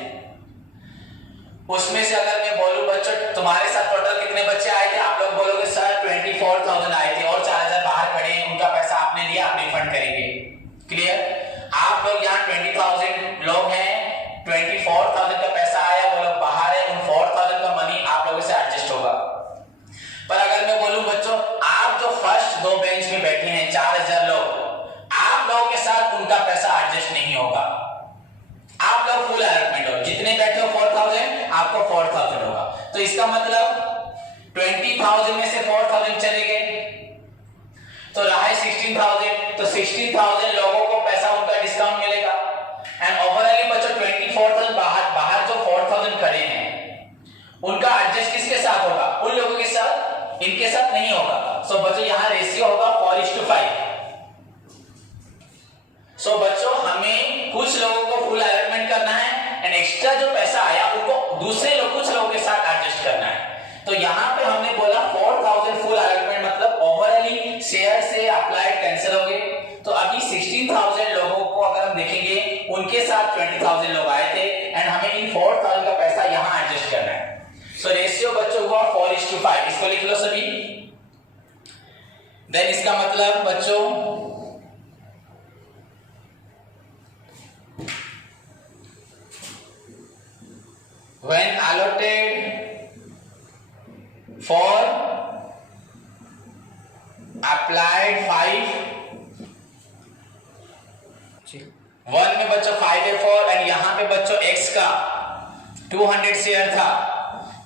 उसमें से अगर मैं बोलूं बच्चों तुम्हारे साथ टोटल कितने बच्चे आए थे, आप लोग बोलोगे सर 24,000 आए थे और 4,000 बाहर खड़े हैं, उनका पैसा आपने लिया, आप रिफंड करेंगे। क्लियर? आप लोग यहाँ 20,000 लोग हैं, 24,000 का पैसा आया, वो लोग बाहर है, उन 4,000 का मनी आप लोगों से एडजस्ट होगा। पर अगर मैं बोलूं बच्चों आप जो फर्स्ट 2 बेंच में बैठे हैं 4,000 लोग, आप लोगों के साथ उनका पैसा एडजस्ट नहीं होगा, आप लोग फुल अलॉटमेंट हो, जितने बैठे हो 4,000 आपको 4,000 होगा। तो इसका मतलब 20,000 में से 4,000 चले गए, तो रहा है 16,000, तो 16,000 लोगों को पैसा उनका डिस्काउंट मिलेगा एंड ओवरऑल बच्चों 24,000 बाहर जो 4,000 खड़े हैं उनका एडजस्ट किसके साथ होगा, उन लोगों के साथ, इनके साथ नहीं होगा। सो बच्चों यहाँ रेशियो होगा 4:5। सो बच्चों हमें कुछ लोगों को फुल अलॉटमेंट करना है एंड एक्स्ट्रा जो पैसा आया उनको दूसरे लोग कुछ लोगों के साथ एडजस्ट करना है। तो यहाँ पे हमने बोला 4,000 फुल अलॉटमेंट, मतलब ओवरऑली शेयर से अप्लाइड कैंसिल हो गए। तो अभी 16,000 लोगों को अगर हम देखेंगे, उनके साथ 20,000 लोग आए थे एंड हमें इन 4,000 का पैसा यहाँ एडजस्ट करना है। सो रेशियो बच्चों हुआ 4:5, इसको लिख लो सभी। देन इसका मतलब बच्चों when allotted for applied 5, 1 में बच्चों 5A4 एंड यहां पे बच्चों x का 200 शेयर था,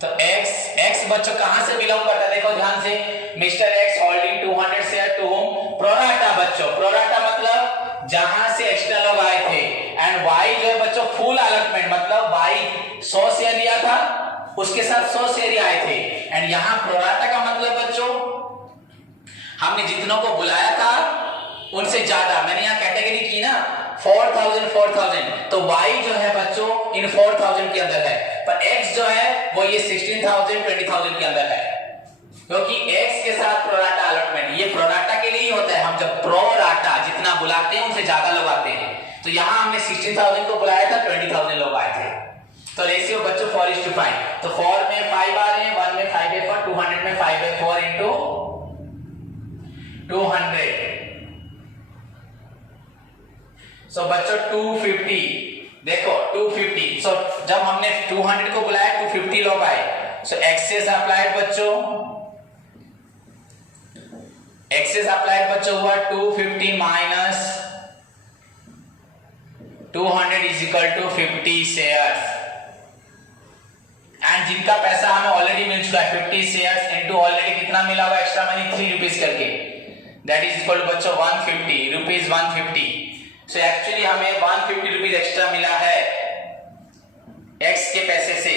तो x बच्चों कहां से बिलोंग करता है, देखो ध्यान से, mister x holding 200 share to whom pro rata. बच्चों प्रोराटा मतलब जहां से एक्स्ट्रा लोग आए थे एंड वाई जो है बच्चों फुल अलॉटमेंट, मतलब वाई 100 शेयर लिया था, उसके साथ 100 शेयर आए थे। एंड यहां प्रोराटा का मतलब बच्चों हमने जितनों को बुलाया था उनसे ज्यादा, मैंने यहां कैटेगरी की ना 4000 तो y जो है बच्चों इन 4000 के अंदर है, पर x जो है वो ये 16000 20000 के अंदर है, क्योंकि x के साथ प्रोराटा अलॉटमेंट, ये प्रोराटा के लिए ही होता है। हम जब प्रोराटा जितना बुलाते हैं उनसे ज्यादा लोग आते हैं, तो यहां हमने 16000 को बुलाया था, 20000 लोग आए थे। तो रेशियो बच्चों 4:5, तो 4 में 5 आ रहे हैं, 1 में 5/4, 200 में 5/4 into 200, सो बच्चों 250, देखो 250, सो जब हमने 200 को बुलाया 250 लोग आए, सो एक्सेस अप्लाइड बच्चों, एक्सेस अप्लाइड बच्चों हुआ 250 minus 200 is equal to 50 shares, and जिनका पैसा हमें ऑलरेडी मिल चुका है 50 शेयर्स इनटू ऑलरेडी कितना मिला हुआ एक्स्ट्रा मनी 3 रुपीस करके, दैट इज इक्वल टू बच्चों 150 रुपीस 150। सो एक्चुअली हमें 150 रुपीस एक्स्ट्रा मिला है एक्स के पैसे से।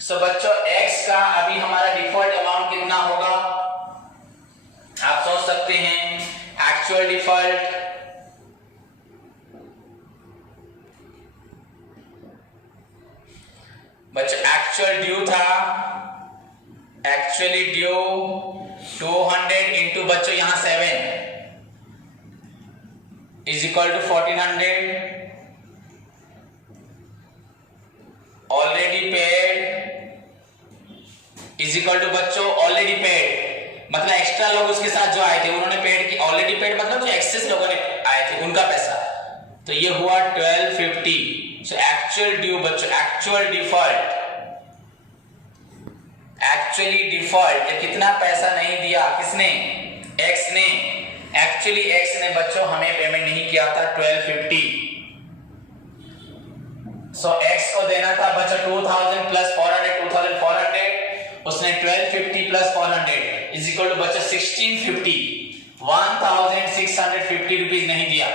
सो बच्चों एक्स का अभी हमारा डिफॉल्ट अमाउंट कितना होगा, आप सोच सकते हैं। एक्चुअल डिफॉल्ट बच्चों एक्चुअल ड्यू था, एक्चुअली ड्यू 200 इंटू बच्चों यहां 7 is equal to 1400, already paid is equal to बच्चों ऑलरेडी पेड, मतलब एक्स्ट्रा लोग उसके साथ जो आए थे उन्होंने पेड की, ऑलरेडी पेड मतलब जो एक्सेस लोगों ने आए थे उनका पैसा, तो ये हुआ 1250। सो एक्चुअल ड्यू बच्चों, एक्चुअल डिफॉल्ट, एक्चुअली डिफॉल्ट, ये कितना पैसा नहीं दिया किसने, एक्स ने, एक्चुअली एक्स ने बच्चों हमें पेमेंट नहीं किया था 1250। सो एक्स को देना था बच्चों 2000 प्लस 400, 2400, उसने 1250 प्लस 400 इज इक्वल टू बच्चों 1650, 1650 रुपीज नहीं दिया।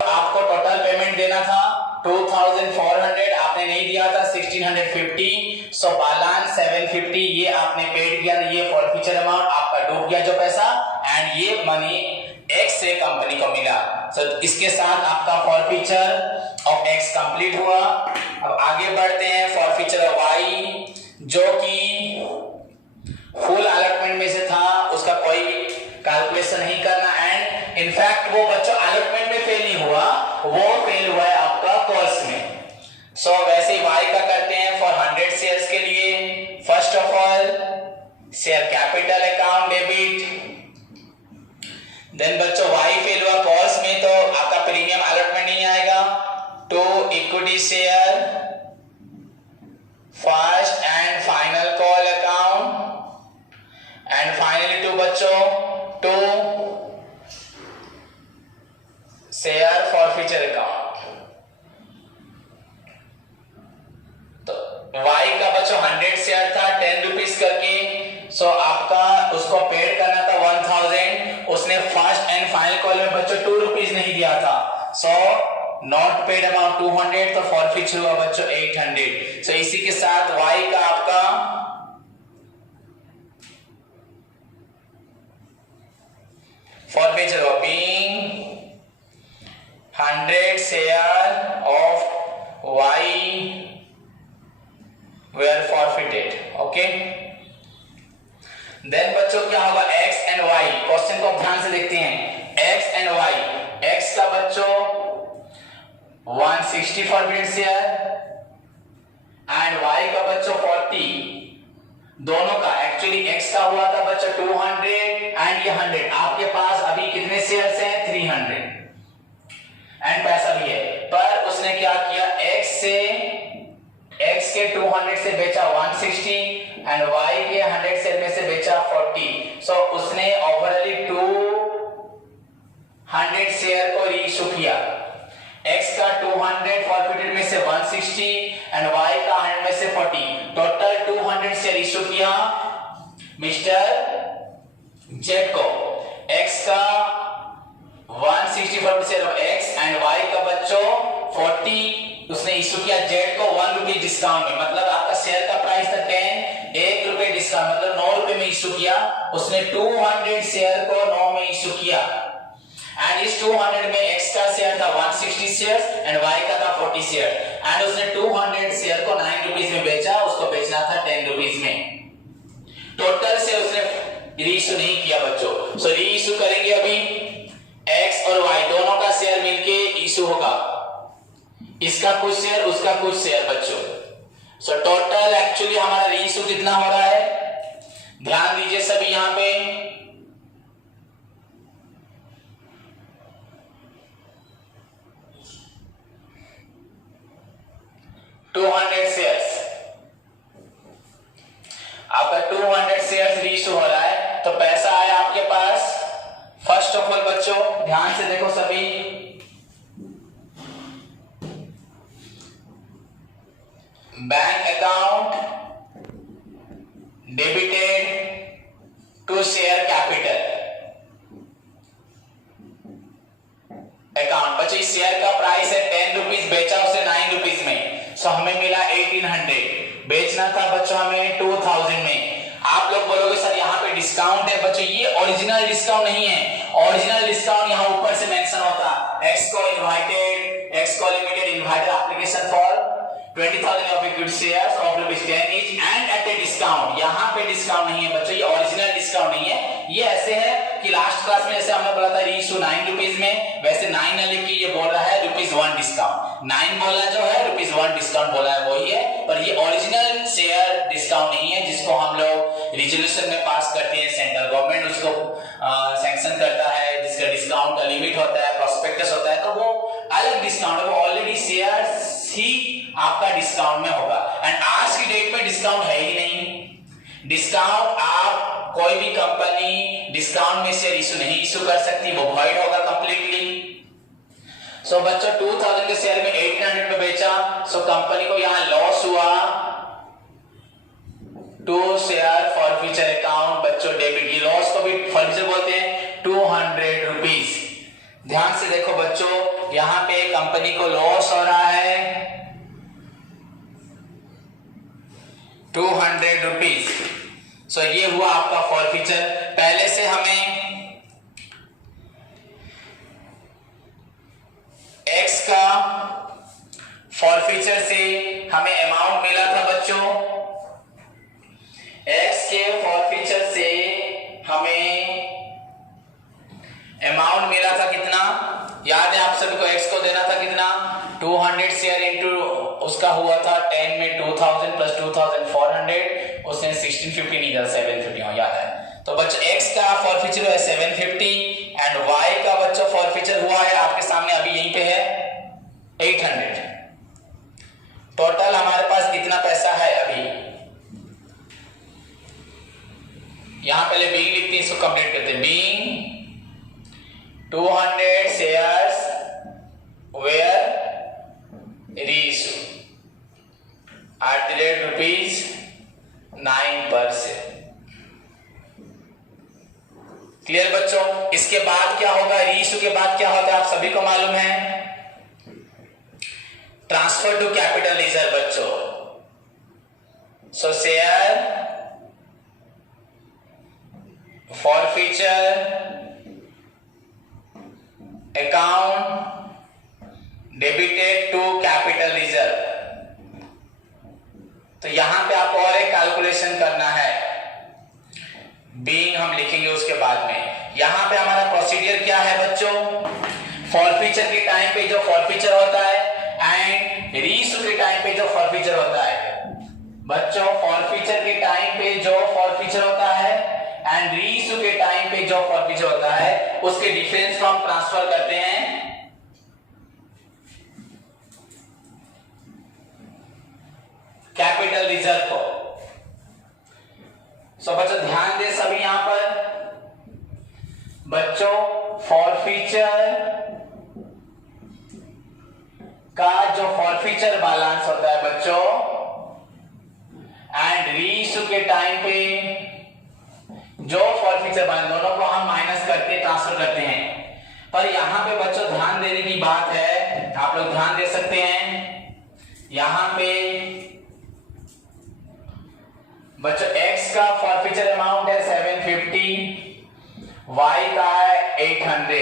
आपको टोटल पेमेंट देना था 2400, आपने नहीं दिया था 1650, सो बैलेंस 750 ये आपने पेड किया, ये फॉरफीचर अमाउंट आपका डूब गया जो पैसा, एंड ये मनी एक्स से कंपनी को मिला। सो इसके साथ आपका फॉरफीचर ऑफ एक्स कंप्लीट हुआ। अब आगे बढ़ते हैं फॉरफीचर ऑफ वाई, जो कि फुल अलॉटमेंट में से था, उसका कोई भी कैलकुलेशन नहीं करना, एंड इनफैक्ट वो बच्चों अलॉटमेंट में फेल नहीं हुआ, वो फेल हुआ है आपका कॉल्स में। सो वैसे ही वाई का करते हैं फॉर 100 शेयर्स के लिए। First of all share capital account debit, then बच्चों वाई फेल हुआ कॉल्स में तो आपका प्रीमियम अलॉटमेंट नहीं आएगा, to equity share first and final call account, and finally to बच्चों टू शेयर फॉरफीचर अकाउंट। तो वाई का बच्चों 100 शेयर था 10 रुपीस करके, सो आपका उसको पेड करना था 1000, उसने फर्स्ट एंड फाइनल कॉल में बच्चों 2 रुपीस नहीं दिया था, सो नॉट पेड अमाउंट 200, तो फॉरफीचर हुआ बच्चों 800। सो इसी के साथ वाई का आपका फॉरफीचर हुआ being 100 share of Y were forfeited, okay? Then बच्चों क्या होगा x and y, क्वेश्चन को ध्यान से देखते हैं। x and y, x का बच्चों 160 forbidden share and y का बच्चों 40, दोनों का एक्चुअली x का हुआ था बच्चों 200 एंड ये 100, आपके पास अभी कितने शेयर्स हैं 300 एंड पैसा भी है, पर उसने क्या किया x के 200 से बेचा 160 एंड y के 100 शेयर में से बेचा 40, सो उसने ओवरऑली 200 शेयर को रीइश्यू किया। x का 200 फॉरफिटेड में से 160 एंड y का 100 में से 40, टोटल 200 शेयर इश्यू किया मिस्टर जेड को। x का 164 share of X and Y का बच्चों 40 उसने इशू किया जेड को 1 रुपये डिस्काउंट में, मतलब आपका शेयर का प्राइस था 10, 1 रुपये डिस्काउंट मतलब 9 रुपये में इशू किया उसने। 200 शेयर को 9 में इशू किया एंड इस 200 में एक्स का शेयर था 160 शेयर एंड वाई का था 40 शेयर एंड उसने 200 शेयर को 9 रुपीज में बेचा, उसको बेचना था 10 रुपीज में। टोटल से उसने रीइशू नहीं किया बच्चों। सो रीइशू करेंगे अभी, एक्स और वाई दोनों का शेयर मिलके इशू होगा, इसका कुछ शेयर उसका कुछ शेयर बच्चों। सो टोटल एक्चुअली हमारा रीइशू कितना हो रहा है, ध्यान दीजिए सभी यहां पे 200 शेयर्स, आपका 200 शेयर्स रीइशू हो रहा है तो पैसा आया आपके पास। फर्स्ट ऑफ ऑल बच्चों ध्यान से देखो सभी, bank account debited to share capital account. बच्चों इस शेयर का प्राइस है 10 रुपीज, बेचा उसे 9 रुपीज में, सो हमें मिला 1800, बेचना था बच्चों हमें 2000 में। आप लोग बोलोगे सर यहाँ पे डिस्काउंट है, बच्चों ये ओरिजिनल डिस्काउंट नहीं है, ओरिजिनल डिस्काउंट यहाँ ऊपर से मेंशन होता, एक्स को इनवाइटेड, एक्स को limited invited application for 20,000 of equity shares of ₹10 each and at a discount। यहाँ पे डिस्काउंट नहीं है बच्चों, ये ओरिजिनल डिस्काउंट नहीं है। ये ऐसे है कि लास्ट क्लास में जैसे हमने बोला था रीइशू 9 रुपीज में, वैसे 9 न लिख के ये बोल रहा है ₹1 डिस्काउंट। 9 बोला जो है ₹1 डिस्काउंट बोला है वही है, पर ये ओरिजिनल शेयर डिस्काउंट नहीं है जिसको हम लोग रिजोल्यूशन में पास करते हैं, सेंट्रल गवर्नमेंट उसको सैंक्शन करता है, जिसका डिस्काउंट का लिमिट होता है, प्रोस्पेक्टस होता है, तो वो अलग डिस्काउंट है, वो ऑलरेडी शेयर ही आपका डिस्काउंट में होगा। एंड आज की डेट में डिस्काउंट है ही नहीं। डिस्काउंट आप कोई भी कंपनी डिस्काउंट में शेयर इशू नहीं इशू कर सकती, वो वॉइड होगा कंप्लीटली। सो बच्चों 2000 के शेयर में 1800 में बेचा, सो कंपनी को यहां लॉस हुआ। टू शेयर फॉरफीचर अकाउंट बच्चों डेबिट, ये लॉस को भी फॉरफीचर बोलते हैं, 200 रुपीज। ध्यान से देखो बच्चों यहां पे कंपनी को लॉस हो रहा है 200 रुपीज। सो ये हुआ आपका फॉरफीचर। पहले से हमें एक्स का फॉरफीचर से हमें अमाउंट मिला था बच्चों, एक्स के फॉरफीचर से हमें अमाउंट मिला था कितना, याद है आप सभी को, एक्स को देना था कितना 200 शेयर इंटू उसका हुआ था 10 में 2000 प्लस 2400, उसने 1650 नहीं था 750 याद है। तो बच्चों एक्स का फॉरफीचर है 750 एंड वाई का बच्चों फॉरफीचर हुआ है आपके सामने अभी यहीं पे है 800। टोटल हमारे पास कितना पैसा है अभी, यहां पहले बीइंग लिखते हैं, इसको कंप्लीट करते हैं। बीइंग 200 शेयर्स वेयर रीइशू ₹9 पर शेयर। क्लियर बच्चों। इसके बाद क्या होगा, रीइशू के बाद क्या होता है आप सभी को मालूम है, ट्रांसफर टू कैपिटल रिजर्व बच्चों। So share forfeiture account debited to capital reserve. तो यहां पे आपको और एक कैलकुलेशन करना है, बीइंग हम लिखेंगे उसके बाद में। यहां पे हमारा प्रोसीजर क्या है बच्चों, फॉरफीचर के टाइम पे जो फॉरफीचर होता है एंड रीइशू के टाइम पे जो फॉरफीचर होता है बच्चों, फॉरफीचर के टाइम पे जो फॉरफीचर होता है एंड रीइशू के टाइम पे जो फॉरफीचर होता है उसके डिफरेंस को हम ट्रांसफर करते हैं कैपिटल रिजर्व को। सो बच्चों ध्यान दे सभी यहां पर बच्चों, फॉरफीचर का जो फॉरफीचर बैलेंस होता है बच्चों एंड रीइशू के टाइम पे जो फॉरफीचर बैलेंस, दोनों को हम माइनस करके ट्रांसफर करते हैं। पर यहाँ पे बच्चों ध्यान देने की बात है, आप लोग ध्यान दे सकते हैं। यहाँ पे बच्चों x का फॉरफीचर अमाउंट है 750, y का है 800,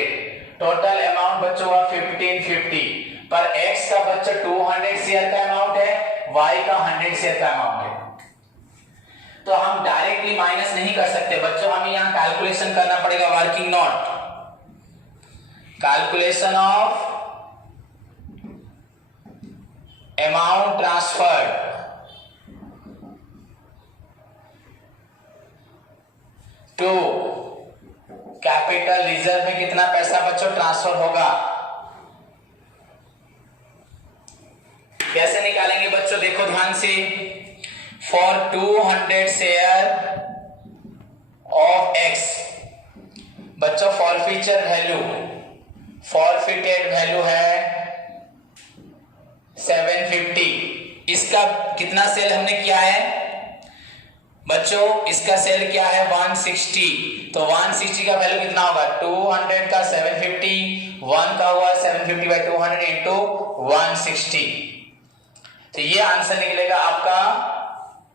टोटल अमाउंट बच्चों हुआ 1550। पर x का बच्चों 200 शेयर का अमाउंट है, y का 100 शेयर का अमाउंट है। तो हम डायरेक्टली माइनस नहीं कर सकते बच्चों, हमें यहाँ कैलकुलेशन करना पड़ेगा। Working note, calculation of amount transferred to capital reserve में कितना पैसा बच्चों ट्रांसफर होगा। कैसे निकालेंगे बच्चों, देखो ध्यान से। फॉर 200 शेयर ऑफ x बच्चों फॉरफीचर वैल्यू, फॉरफिटेड वैल्यू है 750। इसका कितना सेल हमने किया है बच्चों, इसका सेल क्या है 160। तो 160 का वैल्यू कितना होगा, 200 का 750, 1 का हुआ 750 बाई 200 इंटू 160। तो ये आंसर निकलेगा आपका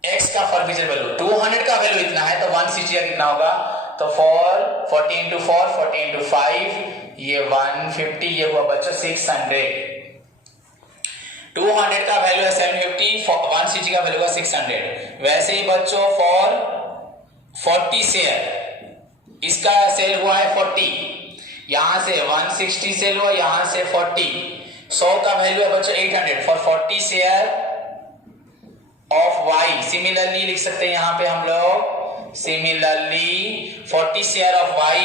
x का फॉरफीचर वैल्यू। 200 का वैल्यू इतना है तो 160 का कितना होगा, तो 40 इंटू 4, 40 इंटू 5, ये 150, ये हुआ बच्चों 600। 200 का वैल्यू है 750, 160 का वैल्यू है 600। वैसे ही बच्चों फॉर 40 शेयर, इसका सेल हुआ है 40, यहां से 160 सेल हुआ, यहां से 40, 100 का वैल्यू है बच्चों 800 for 40 share of y। Similarly लिख सकते हैं यहां पे हम लोग, similarly 40 share of y,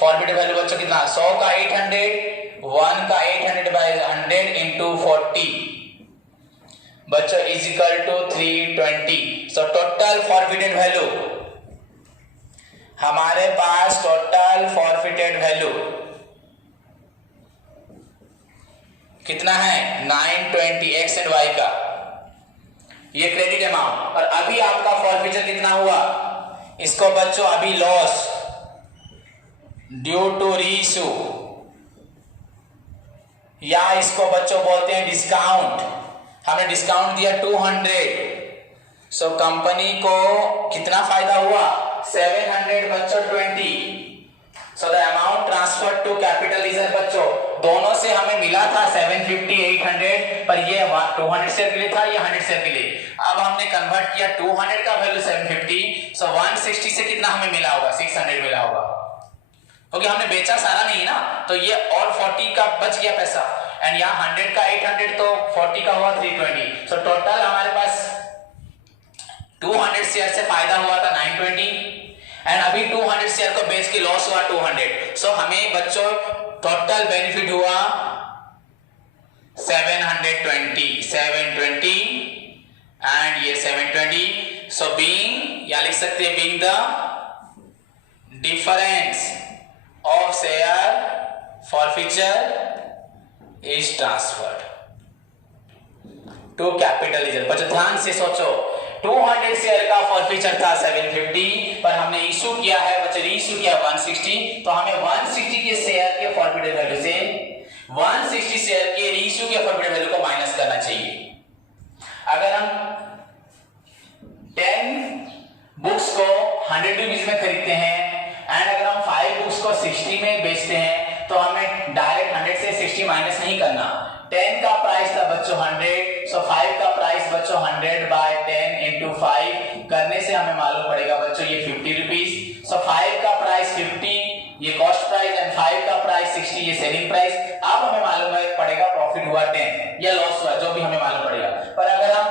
forward value बच्चों कितना, 100 का 800, 1 का 800 बाई 100 इंटू 40 बच्चों is equal to 320। So total forfeited value हमारे पास, टोटल फॉरफिटेड वैल्यू कितना है 920 x एंड y का, ये क्रेडिट अमाउंट। और अभी आपका फॉरफीचर कितना हुआ, इसको बच्चों अभी लॉस ड्यू टू रीइश्यू, या इसको बच्चों बोलते हैं डिस्काउंट। हमने डिस्काउंट दिया 200, सो कंपनी को कितना फायदा हुआ 700 बच्चों 20। So the amount transfer to capital reserve बच्चों, दोनों से हमें मिला था 750 800, पर ये 200 शेयर के लिए था, ये 100 शेयर के लिए। अब हमने कन्वर्ट किया 200 का वैल्यू 750, सो 160 से कितना हमें मिला होगा 600 मिला होगा, क्योंकि हमने बेचा सारा नहीं ना, तो ये और 40 का बच गया पैसा, एंड यहाँ 100 का 800 तो 40 का हुआ 320। सो टोटल हमारे पास 200 शेयर से फायदा हुआ था 920, एंड अभी 200 शेयर को बेच के लॉस हुआ 200। सो हमें बच्चों टोटल बेनिफिट हुआ 720 एंड ये 720। सो बीइंग, या लिख सकते हैं being the difference of share forfeiture is transferred to capital reserve. बच्चों ध्यान से सोचो, 200 शेयर का फॉरफीचर था 750, पर हमने इशू किया है बच्चों, रीइशू किया 160, तो हमें 160 के शेयर के फॉरफीचर वैल्यू से 160 शेयर के रीइशू के फॉरफीचर वैल्यू को माइनस करना चाहिए। अगर हम 10 बुक्स को 100 रुपीज में खरीदते हैं, एंड अगर हम 5 बुक्स को 60 में बेचते हैं, तो हमें डायरेक्ट 100 से 60 माइनस नहीं करना। 10 का प्राइस था बच्चों 100, सो 5 का प्राइस बच्चों 100 बाय 10 इंटू 5 करने से हमें मालूम पड़ेगा बच्चों ये 50 रुपीज। सो 5 का प्राइस 50, ये कॉस्ट प्राइस, एंड 5 का प्राइस 60, ये सेलिंग प्राइस। अब हमें मालूम पड़ेगा प्रॉफिट हुआ 10 या लॉस हुआ, जो भी हमें मालूम पड़ेगा। पर अगर हम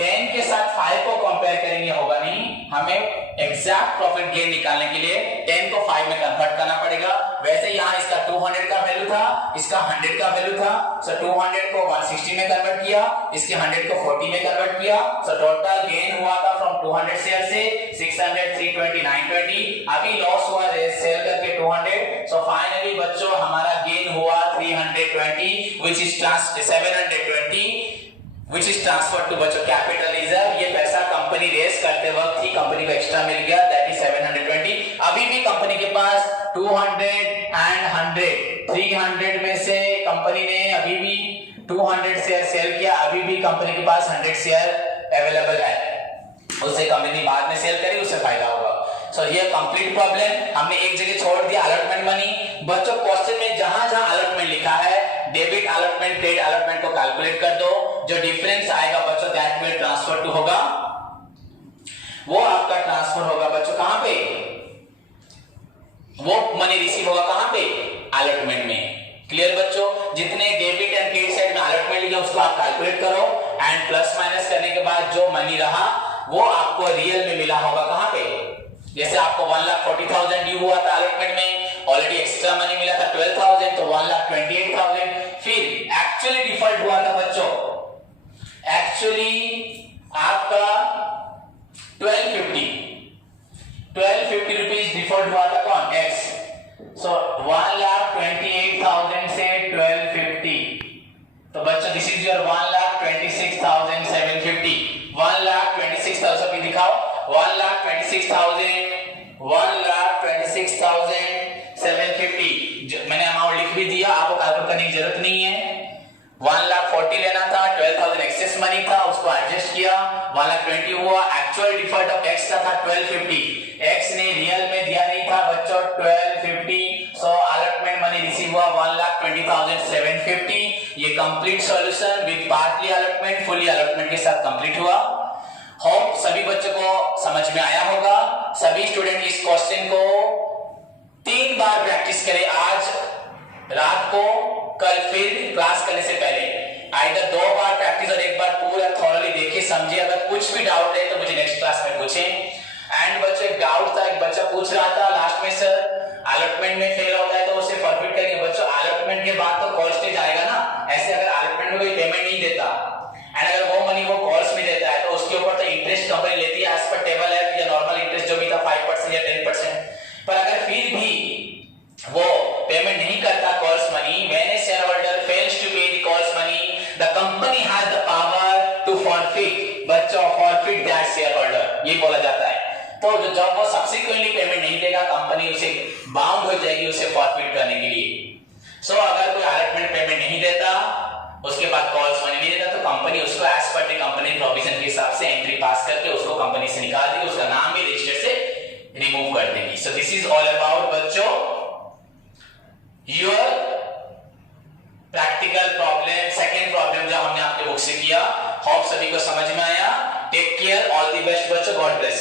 10 के साथ 5 को कंपेयर करेंगे होगा नहीं, हमें एग्जैक्ट प्रॉफिट गेन निकालने के लिए 10 को 5 में कन्वर्ट करना पड़ेगा। वैसे यहाँ इसका 200 का वैल्यू था, इसका 100 का वैल्यू था, सो 200 को 160 में कन्वर्ट किया, इसके 100 को 40 में कन्वर्ट किया, सो टोटल गेन हुआ था फ्रॉम 200 शेयर से 600 320 920। अभी लॉस हुआ सेल करके 200, सो फाइनली बच्चों हमारा गेन हुआ 320 which is 720 which is transferred to बच्चों कैपिटल रिजर्व। ये पैसा कंपनी रेस करते वक्त ही कंपनी को एक्स्ट्रा मिल गया, दैट इज 720। अभी भी कंपनी के पास 200 and 100 300 में से कंपनी ने अभी भी 200 शेयर सेल किया, अभी भी कंपनी के पास 100 शेयर अवेलेबल है, उससे कंपनी बाद में सेल करेगी, उससे फायदा होगा। सो ये कंप्लीट प्रॉब्लम हमने एक जगह छोड़ दिया, अलॉटमेंट मनी। बच्चों क्वेश्चन में जहां जहां अलॉटमेंट लिखा है, डेबिट अलॉटमेंट क्रेडिट अलॉटमेंट को कैलकुलेट कर दो, जो डिफरेंस आएगा बच्चों दैट विल ट्रांसफर टू होगा, वो आपका ट्रांसफर होगा बच्चों कहां पे, वो मनी रिसीव होगा कहां पे, अलॉटमेंट में। क्लियर बच्चों, जितने डेबिट एंड क्रेडिट साइड में अलॉटमेंट लिखा उसको आप कैलकुलेट करो एंड प्लस माइनस करने के बाद जो मनी रहा वो आपको रियल में मिला होगा कहां पे। जैसे आपको 1,40,000 ड्यू हुआ था अलॉटमेंट में, ऑलरेडी एक्स्ट्रा मनी मिला था 12,000, तो 1,28,000। फिर एक्चुअली डिफॉल्ट हुआ था बच्चों, एक्चुअली आपका 1250 रुपीज डिफॉल्ट हुआ था कौन, एक्स। सो 1,28,000 से 1250, तो बच्चों दिस इज योर 1,26,750। 1,26,000 भी दिखाओ, 1,26,750 मैंने अमाउंट लिख भी दिया, आपको कैलकुलेट करने की जरूरत नहीं है। 1,40,000 लेना था, 12,000 एक्सेस मनी था, उसको एडजस्ट किया, 1,20,000 हुआ। एक्चुअल डिफॉल्ट ऑफ एक्स का था 1250, एक्स ने रियल में दिया नहीं था बच्चों 1250, सो अलॉटमेंट मनी रिसीव हुआ 1,20,750। ये complete solution with partly allotment fully allotment के साथ कंप्लीट हुआ। होप सभी बच्चों को समझ में आया होगा। सभी स्टूडेंट इस क्वेश्चन को 3 बार प्रैक्टिस करें, आज रात को, कल फिर क्लास करने से पहले। आइदर 2 बार प्रैक्टिस और 1 बार पूरा थॉरली देखिए समझिए। अगर कुछ भी डाउट है तो मुझे नेक्स्ट क्लास में पूछें। एंड बच्चों एक डाउट था, एक बच्चा पूछ रहा था लास्ट में सर अलॉटमेंट में फेल होता है तो उसे फॉरफिट करेंगे। बच्चों अलॉटमेंट के बाद तो कॉल स्टेज आएगा ना, ऐसे अगर अलॉटमेंट में कोई पेमेंट नहीं देता एंड अगर वो मनी वो कॉल्स में देता है तो उसके ऊपर तो इंटरेस्ट कंपनी लेती है एज पर टेबल है, या नॉर्मल इंटरेस्ट जो भी था 5% या 10%। पर अगर फिर भी वो पेमेंट नहीं करता calls money, when a shareholder fails to pay the calls money, the company has the power to forfeit, बच्चों फॉरफिट दैट शेयर होल्डर, ये बोला जाता है। तो जब वो सब्सिक्वेंटली पेमेंट नहीं देगा कंपनी उसे बाउंड हो जाएगी उसे फॉरफिट करने के लिए। सो अगर कोई अलॉटमेंट पेमेंट नहीं देता, उसके बाद कॉल्स मनी नहीं देता, तो कंपनी उसको as per the company provision के हिसाब से एंट्री पास करके उसको कंपनी से निकाल देगी, उसका नाम भी रजिस्टर से रिमूव कर देगी। So this is all about बच्चों your practical problem, second problem जो हमने आपके बुक से किया। होप सभी को समझ में आया। Take care, all the best बच्चों, गॉड ब्लेस।